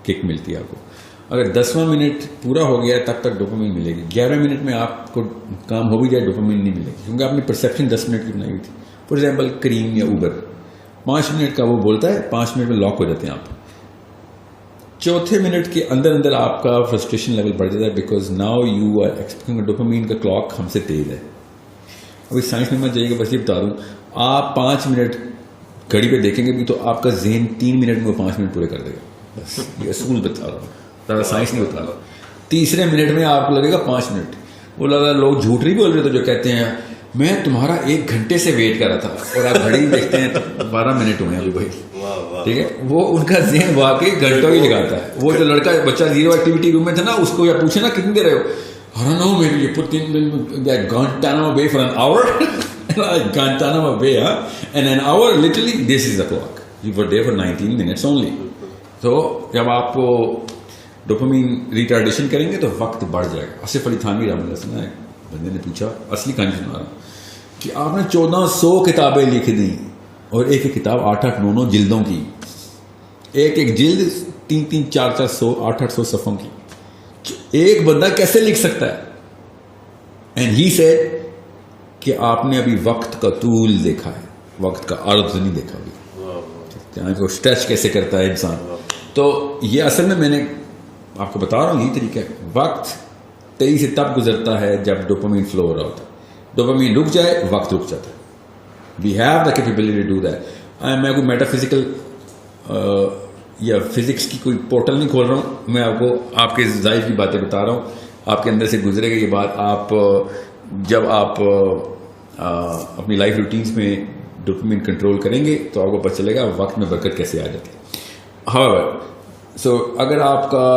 کک ملتی ہے آپ کو. اگر 10واں منٹ پورا ہو گیا تب تک ڈوپامین ملے گی. 11 منٹ میں آپ کو کام ہو بھی جائے ڈوپامین نہیں ملے گی, کیونکہ آپ نے پرسیپشن 10 منٹ کی بنائی ہوئی تھی. فار ایگزامپل کریم یا اوبر 5 منٹ کا وہ بولتا ہے, 5 منٹ میں لاک ہو جاتے ہیں آپ. چوتھے منٹ کے اندر اندر آپ کا فرسٹریشن لیول بڑھ جاتا ہے, because now you are expecting dopamine کا کلاک ہم سے تیز ہے. ابھی سائنس میں مت جائیے گا, بس یہ بتا دوں, آپ 5 منٹ گھڑی پہ دیکھیں گے بھی تو آپ کا ذہن 3 منٹ میں وہ 5 منٹ پورے کر دے گا. بس یہ اصول بتا رہا ہوں, سائنس نہیں بتا رہا. تیسرے منٹ میں آپ کو لگے گا 5 منٹ. وہ لگا لوگ جھوٹ نہیں بول رہے تو جو کہتے ہیں میں تمہارا 1 گھنٹے سے ویٹ کر رہا تھا, اور آپ گھڑی دیکھتے ہیں تو 12 منٹ ہوئے ہیں ابھی بھائی. ٹھیک ہے, وہ ان کا ذہن واقعی گھنٹوں ہی لگاتا ہے. وہ جو لڑکا بچہ زیرو ایکٹیویٹی روم میں تھا نا, اس کو یا پوچھے نا کتنی دیر رہے ہو, نو میری یہ گانٹانم away for an hour. Guantanamo Bay, and an hour literally this is the clock. You were there for 19 minutes only. تو جب آپ کو ڈوپامین ریٹارڈیشن کریں گے تو وقت بڑھ جائے گا. آصف علی تھانوی رحمۃ اللہ سنا ہے, بندے نے پوچھا, اصلی کہانی سنا رہا ہوں, کہ آپ نے 1400 کتابیں لکھ دیں اور ایک ایک کتاب 8-9 جلدوں کی, ایک جلد 3-3, 400, 800 صفحوں کی, ایک بندہ کیسے لکھ سکتا ہے؟ اینڈ ہی سیڈ کہ آپ نے ابھی وقت کا طول دیکھا ہے, وقت کا عرض نہیں دیکھا ابھی, کو اسٹریچ کیسے کرتا ہے انسان. تو یہ اصل میں نے آپ کو بتا رہا ہوں, یہی طریقہ ہے. وقت تیزی سے تب گزرتا ہے جب ڈوپامین فلو ہو رہا ہوتا ہے. ڈوپامین رک جائے, وقت رک جاتا ہے. We have the capability to do that. میں کوئی میٹا فزیکل یا فزکس کی کوئی پورٹل نہیں کھول رہا ہوں, میں آپ کو آپ کے ظاہر کی باتیں بتا رہا ہوں. آپ کے اندر سے گزرے گا یہ بات. آپ جب آپ اپنی لائف روٹینز میں ڈوپامین کنٹرول کریں گے تو آپ کو پتہ چلے گا وقت میں برکت کیسے آ جاتی ہے. However, so اگر آپ کا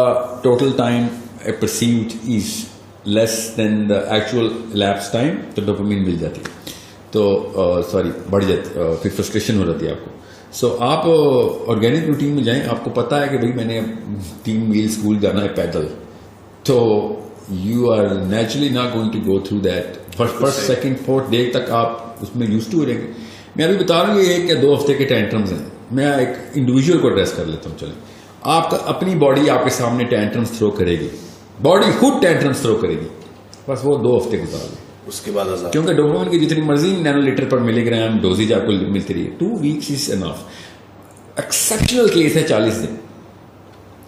total time perceived is less than the actual lapse time تو ڈوپامین مل جاتی ہے, تو بڑھ جاتی, پھر فرسٹریشن ہو جاتی ہے آپ کو. سو آپ آرگینک روٹین میں جائیں. آپ کو پتہ ہے کہ بھائی میں نے 3 میل اسکول جانا ہے پیدل, تو you are naturally not going to go through that first second fourth day تک آپ اس میں یوز ٹو ہو جائیں گے. میں ابھی بتا رہا ہوں یہ 1 یا 2 ہفتے کے ٹینٹرمز ہیں. میں ایک انڈیویجول کو ایڈریس کر لیتا ہوں. چلیں, آپ کا اپنی باڈی آپ کے سامنے ٹینٹرمز تھرو کرے گی, باڈی خود ٹینٹرمز تھرو کرے گی, بس وہ 2 ہفتے گزار لیں. اس کے بعد کیونکہ ڈوپامین کی جتنی مرضی نینو لیٹر پر ملی گرام ڈوزیج آپ کو ملتی رہی ہے. 2 weeks از انف. ایکسیپشنل کیس ہے 40 دن.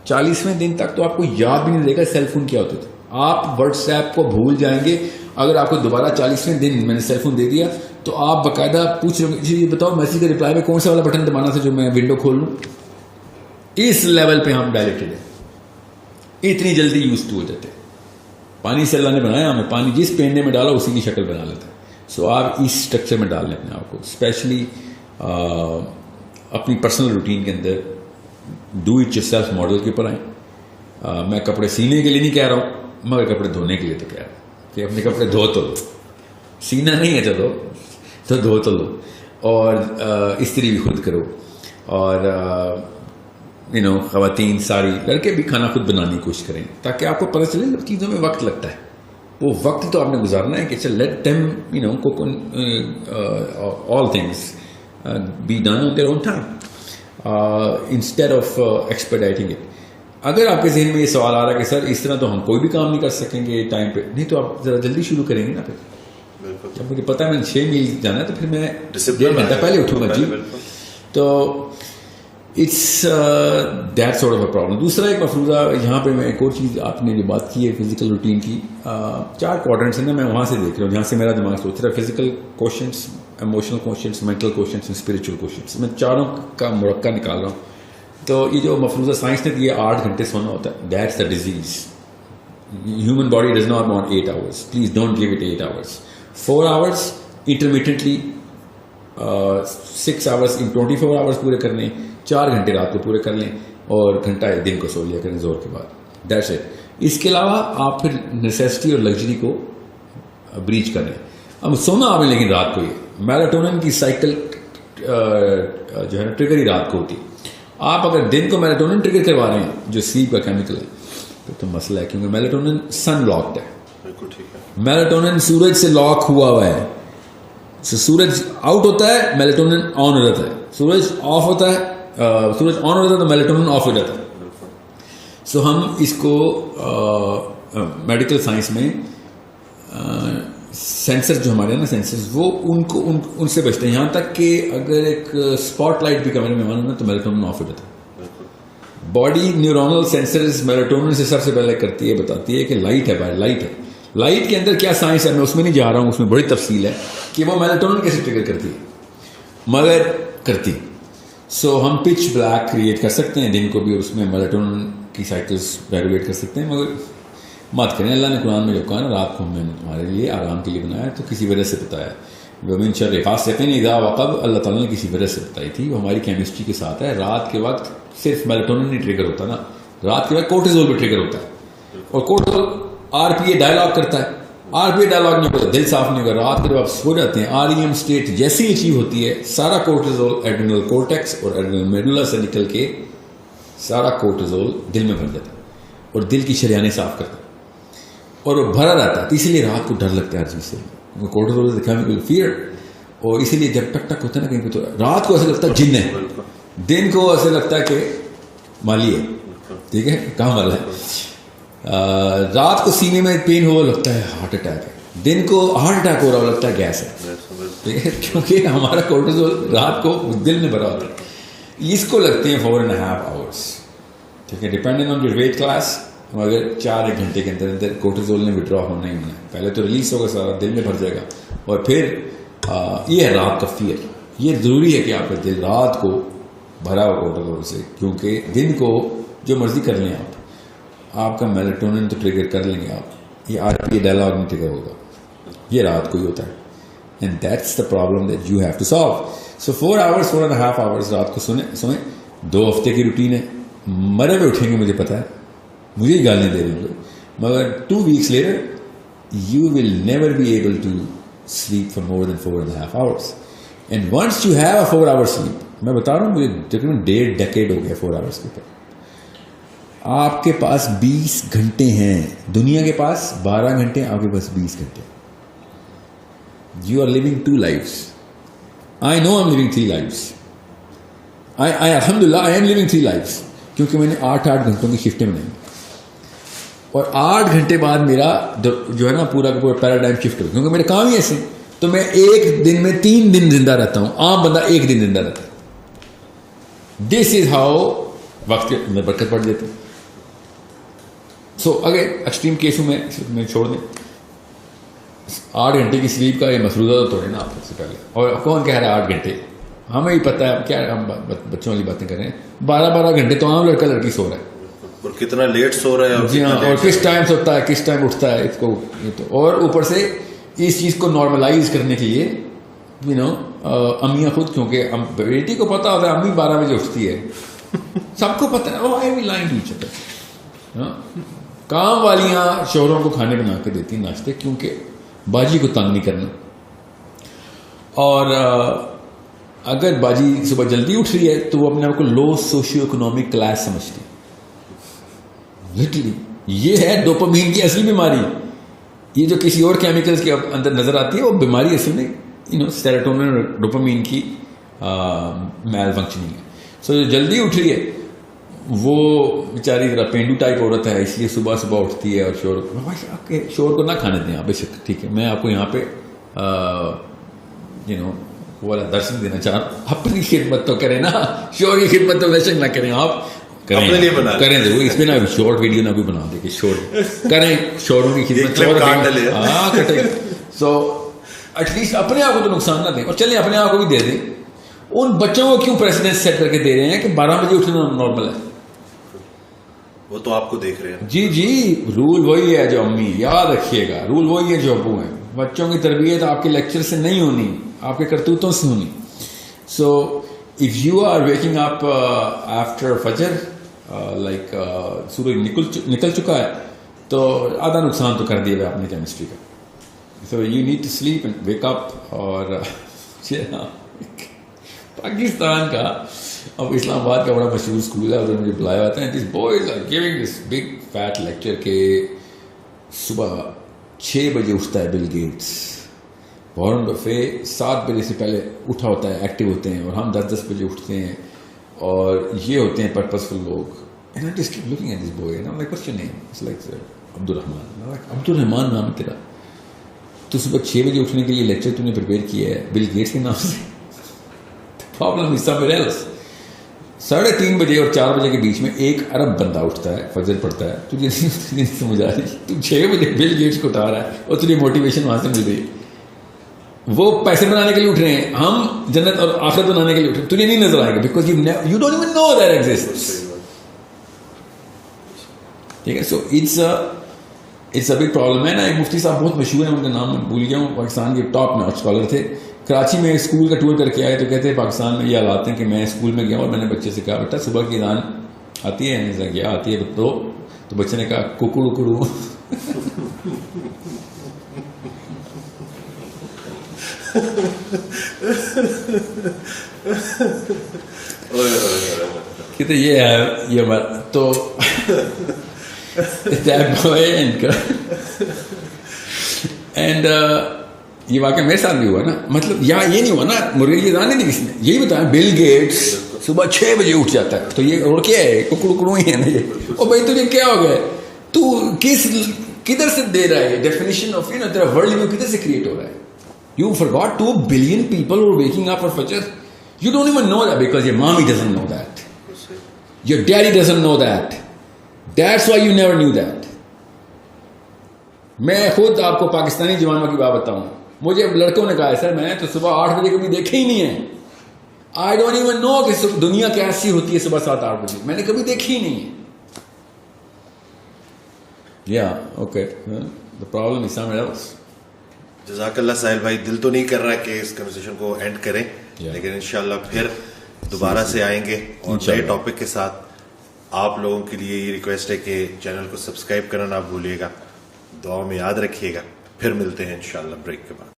40ویں دن تک تو آپ کو یاد بھی نہیں رہے گا سیل فون کیا ہوتے تھے. آپ واٹس ایپ کو بھول جائیں گے. اگر آپ کو دوبارہ 40ویں دن میں نے سیل فون دے دیا تو آپ باقاعدہ پوچھ رہے ہوں یہ بتاؤ میسج کے رپلائی میں کون سا والا بٹن دبانا تھا جو میں ونڈو کھول لوں. اس لیول پہ ہم ڈائلیکٹڈ ہیں, اتنی جلدی یوز ٹو ہو جاتے ہیں. پانی سے اللہ نے بنایا ہمیں, پانی جس پینڈے میں ڈالا اسی کی شکل بنا لیتا ہے. سو آپ اس اسٹرکچر میں ڈال لیں اپنے آپ کو, اسپیشلی اپنی پرسنل روٹین کے اندر do it yourself model کے اوپر آئیں. میں کپڑے سینے کے لیے نہیں کہہ رہا ہوں, مگر کپڑے دھونے کے لیے تو کہہ رہا ہوں کہ اپنے کپڑے دھو تو لو. سینا نہیں ہے چلو تو دھو تو لو, اور استری بھی خود کرو. اور خواتین ساری لڑکے بھی کھانا خود بنانے کی کوشش کریں تاکہ آپ کو پتہ چلے چیزوں میں وقت لگتا ہے. وہ وقت تو آپ نے گزارنا ہے کہ چل let them cook all things be done on their own time instead of expediting it. اگر آپ کے ذہن میں یہ سوال آ رہا ہے کہ سر اس طرح تو ہم کوئی بھی کام نہیں کر سکیں گے ٹائم پہ, نہیں تو آپ ذرا جلدی شروع کریں گے نا. پھر جب مجھے پتا ہے میں 6 میل جانا ہے تو پھر میں 1.5 گھنٹہ پہلے اٹھوں گا. جی, تو it's that sort of a problem. دوسرا ایک مفروضہ یہاں پہ میں ایک اور چیز, آپ نے جو بات کی ہے فزیکل روٹین کی, 4 کوارٹرنٹس ہیں نا, میں وہاں سے دیکھ رہا ہوں جہاں سے میرا دماغ سوچ رہا ہے. Physical questions, emotional questions, mental questions, spiritual questions. میں چاروں کا مرکب نکال رہا ہوں. تو یہ جو مفروضہ سائنس نے دیا 8 گھنٹے سونا ہوتا ہے, that's the disease. Human body does not want 8 hours. Please don't give it 8 hours. 4 hours انٹرمیٹنٹلی, 6 hours in 24 hours پورے کر لیں, 4 گھنٹے رات کو پورے کر لیں, اور گھنٹہ دن کو سو لیا کریں زور کے بعد. That's it. اس کے علاوہ آپ پھر نیسیسٹی اور لگژری کو بریچ کر لیں. اب سونا آپ نے لیکن رات کو ہی, میلاٹونن کی سائیکل جو ہے ٹریگر ہی رات کو ہوتی. آپ اگر دن کو میلاٹونن ٹریگر کروا رہے ہیں جو سلیپ کا کیمیکل ہے تو مسئلہ ہے, کیونکہ میلاٹونن سن لاکڈ ہے. میلاٹونن سورج سے لاک ہوا ہے. سورج آؤٹ ہوتا ہے میلاٹونن آن ہو جاتا ہے, سورج آف ہوتا ہے, سورج آن ہو جاتا ہے تو میلاٹونن آف ہو جاتا ہے. سو ہم اس کو میڈیکل سائنس میں سینسر جو ہمارے ہیں نا سینسرز, وہ ان سے بچتے ہیں. یہاں تک کہ اگر ایک اسپاٹ لائٹ بھی کمرے میں آنا تو میلاٹونن آف ہو جاتا ہے. باڈی نیورونل سینسرز میلاٹونن سے سب سے پہلے کرتی ہے, بتاتی ہے کہ لائٹ ہے باہر, لائٹ ہے. لائٹ کے اندر کیا سائنس ہے میں اس میں نہیں جا رہا ہوں, اس میں بڑی تفصیل ہے کہ وہ میلاٹونن کیسے ٹریگر کرتی ہے, مگر کرتی. سو ہم پچ بلیک کریٹ کر سکتے ہیں دن کو بھی, اور اس میں میلاٹونن کی سائیکلز ریگولیٹ کر سکتے ہیں, مگر مت کریں. اللہ نے قرآن میں جو کہا نا رات کو ہم نے تمہارے لیے آرام کے لیے بنایا, تو کسی وجہ سے بتایا. ومن شر غاسق اذا وقب, اللہ تعالیٰ نے کسی وجہ سے بتائی تھی, وہ ہماری کیمسٹری کے ساتھ ہے. رات کے وقت صرف میلاٹونن نہیں ٹریگر ہوتا نا, رات کے وقت کورٹیزول بھی ٹریگر ہوتا ہے, اور کورٹیزول RPA ڈائلاگ کرتا ہے. RPA ڈائلاگ نہیں ہوتا, دل صاف نہیں ہوگا. رات کے جب آپ سو جاتے ہیں REM اسٹیٹ جیسی اچیو ہوتی ہے, سارا کورٹیزول ایڈرینل کورٹیکس اور ایڈرینل میڈولا سے نکل کے سارا کورٹیزول دل میں بھر جاتا ہے, اور دل کی شریانیں صاف کرتا ہے, اور وہ بھرا رہتا ہے. اسی لیے رات کو ڈر لگتا ہے ہر چیز سے. کورٹیزول کیمیکل فیئر, اور اسی لیے جب ٹک ٹک ہوتا ہے نا کہیں پہ, تو رات کو ایسا لگتا ہے جن ہے, دن کو ایسا لگتا ہے کہ مالی ہے, ٹھیک ہے, کام والا ہے. رات کو سینے میں پین ہوا لگتا ہے ہارٹ اٹیک ہے, دن کو ہارٹ اٹیک ہو رہا لگتا ہے گیس ہے, ٹھیک ہے, کیونکہ ہمارا کورٹیزول رات کو دل میں بھرا ہوتا ہے. اس کو لگتے ہیں 4.5 hours, ٹھیک ہے, depending on your weight class. مگر 4-1 گھنٹے کے اندر اندر کورٹیزول نے وڈرا ہونا ہی ہونا ہے. پہلے تو ریلیز ہوگا سارا, دل میں بھر جائے گا, اور پھر یہ ہے رات کا فیئر. یہ ضروری ہے کہ آپ کا دل رات کو بھرا ہو کورٹیزول سے, کیونکہ دن کو جو مرضی کر لیں آپ کا میلاٹونن تو ٹریگر کر لیں گے آپ, یہ آپ یہ ڈائلاگ نہیں ٹریگر ہوگا, یہ رات کو ہی ہوتا ہے. And that's the problem that you have to solve. So 4 hours 4.5 hours رات کو سوئیں. 2 ہفتے کی روٹین ہے, مرے ہوئے اٹھیں گے مجھے پتا ہے, مجھے ہی گالیاں دے رہے ہوں, مگر 2 weeks later you will never be able to sleep for more than 4.5 hours. And once you have a 4 hour sleep, میں بتا رہا ہوں مجھے تقریباً 1.5 decade ہو گیا 4 hours کے اوپر. آپ کے پاس 20 گھنٹے ہیں, دنیا کے پاس 12 گھنٹے, آپ کے پاس 20 گھنٹے. You are living 2 lives. I know I'm living 3 lives. I alhamdulillah I am living 3 lives, کیونکہ میں نے 8 گھنٹوں کی شفٹیں بنائی, اور 8 گھنٹے بعد میرا جو ہے نا پورا کا پورا پیراڈائم شفٹ ہو, کیونکہ میرے کام ہی ایسے. تو میں ایک دن میں 3 دن زندہ رہتا ہوں, عام بندہ 1 دن زندہ رہتا ہے. دس از ہاؤ وقت میں برکت پڑ دیتی. سو اگر ایکسٹریم کیسوں میں چھوڑ دیں, 8 گھنٹے کی سلیپ کا یہ مسودہ تو توڑے نا آپ سے پہلے. اور کون کہہ رہا ہے 8 گھنٹے؟ ہمیں ہی پتہ ہے کیا, ہم بچوں والی باتیں کر رہے ہیں. 12 گھنٹے تو عام لڑکا لڑکی سو رہا ہے, اور کتنا لیٹ سو رہا ہے. جی ہاں, اور کس ٹائم سوتا ہے, کس ٹائم اٹھتا ہے, اس کو یہ تو. اور اوپر سے اس چیز کو نارملائز کرنے کے لیے امیاں خود, کیونکہ بیٹی کو پتا ہوتا ہے امی 12 بجے اٹھتی ہے, سب کو پتا ہے. کام والیاں شوہروں کو کھانے بنا کے دیتی ناشتے, کیونکہ باجی کو تنگ نہیں کرنا. اور اگر باجی صبح جلدی اٹھ رہی ہے تو وہ اپنے آپ کو لو سوشیو اکنامک کلاس سمجھتی ہے. لٹرلی یہ ہے ڈوپامین کی اصلی بیماری. یہ جو کسی اور کیمیکلز کے اندر نظر آتی ہے وہ بیماری اصل میں سیروٹونن اور ڈوپامین کی میل فنکشننگ ہے. سو جو جلدی اٹھ رہی ہے وہ بیچاری ذرا پینڈو ٹائپ عورت ہے, اس لیے صبح اٹھتی ہے. اور شور کو نہ کھانے دیں آپ, بے شک ٹھیک ہے. میں آپ کو یہاں پہ والا درشن دینا چاہ رہا ہوں. اپنی خدمت تو کریں نا, شور کی خدمت تو ویسے نہ کریں آپ. کریں ضرور, اس پہ نا شارٹ ویڈیو نہ بھی بنا دے کہ شور کریں, شوروں کی خدمت. ہاں کٹے. سو ایٹ لیسٹ اپنے آپ کو تو نقصان نہ دیں, اور چلیں اپنے آپ کو بھی دے دیں. ان بچوں کو کیوں پریسیڈنس سیٹ کر کے دے رہے ہیں کہ 12 بجے اٹھنا نارمل ہے؟ وہ تو آپ کو دیکھ رہے ہیں. جی رول وہی ہے جو امی, یاد رکھیے گا, رول وہی ہے جو ابو ہیں. بچوں کی تربیت آپ کے لیکچر سے نہیں ہونی, آپ کے کرتوتوں سے ہونی. سو if you are waking up after فجر لائک سورج نکل چکا ہے تو آدھا نقصان تو کر دیا ہے آپ نے کیمسٹری کا. So you need to sleep and wake up. اور پاکستان کا اب اسلام آباد کا بڑا مشہور اسکول ہے, ادھر مجھے بلایا جاتا ہے. This boys are giving this big fat lecture کہ صبح 6 بجے اٹھتا ہے بل گیٹس, وارن بفے 7 بجے سے پہلے اٹھا ہوتا ہے, ایکٹیو ہوتے ہیں, اور ہم 10 بجے اٹھتے ہیں, اور یہ ہوتے ہیں پرپزفل لوگ. And I just keep looking at this boy and I'm like, what's your name? It's like Abdurrahman. I'm like, Abdurrahman نام ہے تیرا, تو صبح 6 بجے اٹھنے کے لیے لیکچر تو نے پریپیئر کیا ہے بل گیٹس کے نام سے. Problem is somewhere else. 3:30 بجے اور 4 بجے کے بیچ میں 1 ارب بندہ اٹھتا ہے, فجر پڑھتا ہے. تجھے نہیں سمجھ آ رہی, تو 6 بجے بل گیٹس کو اٹھا رہا ہے اور تجھے موٹیویشن وہاں سے مل رہی ہے. وہ پیسے بنانے کے لیے اٹھ رہے ہیں, ہم جنت اور آخرت بنانے کے لیے اٹھ رہے ہیں. تجھے نہیں نظر آئے گا because you don't even know that exists. ٹھیک ہے. So it's a big problem ہے نا. ایک مفتی صاحب بہت مشہور ہیں, ان کا نام بھول گیا ہوں, پاکستان کے ٹاپ ناچ اسکالر تھے. کراچی میں اسکول کا ٹور کر کے آئے تو کہتے ہیں پاکستان میں یہ حالات ہیں کہ میں اسکول میں گیا اور میں نے بچے سے کہا بیٹا صبح کی اذان آتی ہے, کیا آتی ہے تو بچے نے کہا ککڑو کڑو. کہتے یہ ہے یہ بات تو اینڈ یہ واقعہ میرے ساتھ بھی ہوا نا. مطلب یہ نہیں ہوا نا, مرغے کی اذان نہیں دی کس نے, یہی بتایا بل گیٹس صبح 6 بجے اٹھ جاتا ہے. تو یہ اور کیا ہے, ککڑو ہی ہے نا یہ. اور بھائی تجھے کیا ہو گیا, تو کدھر سے دے رہا ہے ڈیفینیشن آف تیرا ورلڈ ویو کدھر سے کریٹ ہو رہا ہے. You forgot 2 billion people who are waking up for Fajr. You don't even know that because your mommy doesn't know that. Your daddy doesn't know that. That's why you never knew that. میں خود آپ کو پاکستانی جوانوں کی بات بتاؤں, مجھے لڑکوں نے کہا ہے سر میں نے تو صبح 8 بجے کبھی دیکھے ہی نہیں ہے. I don't even know کہ دنیا کیسی ہوتی ہے صبح 7-8 بجے, میں نے کبھی دیکھی ہی نہیں ہے. Yeah, okay. The problem is somewhere else. جزاک اللہ ساحل بھائی. دل تو نہیں کر رہا کہ اس کنورسیشن کو اینڈ کریں, لیکن انشاءاللہ پھر دوبارہ سے آئیں گے اور نئے ٹاپک کے ساتھ. آپ لوگوں کے لیے یہ ریکویسٹ ہے کہ چینل کو سبسکرائب کرنا نہ بھولیے گا, دعاؤں میں یاد رکھیے گا. پھر ملتے ہیں انشاءاللہ بریک کے بعد.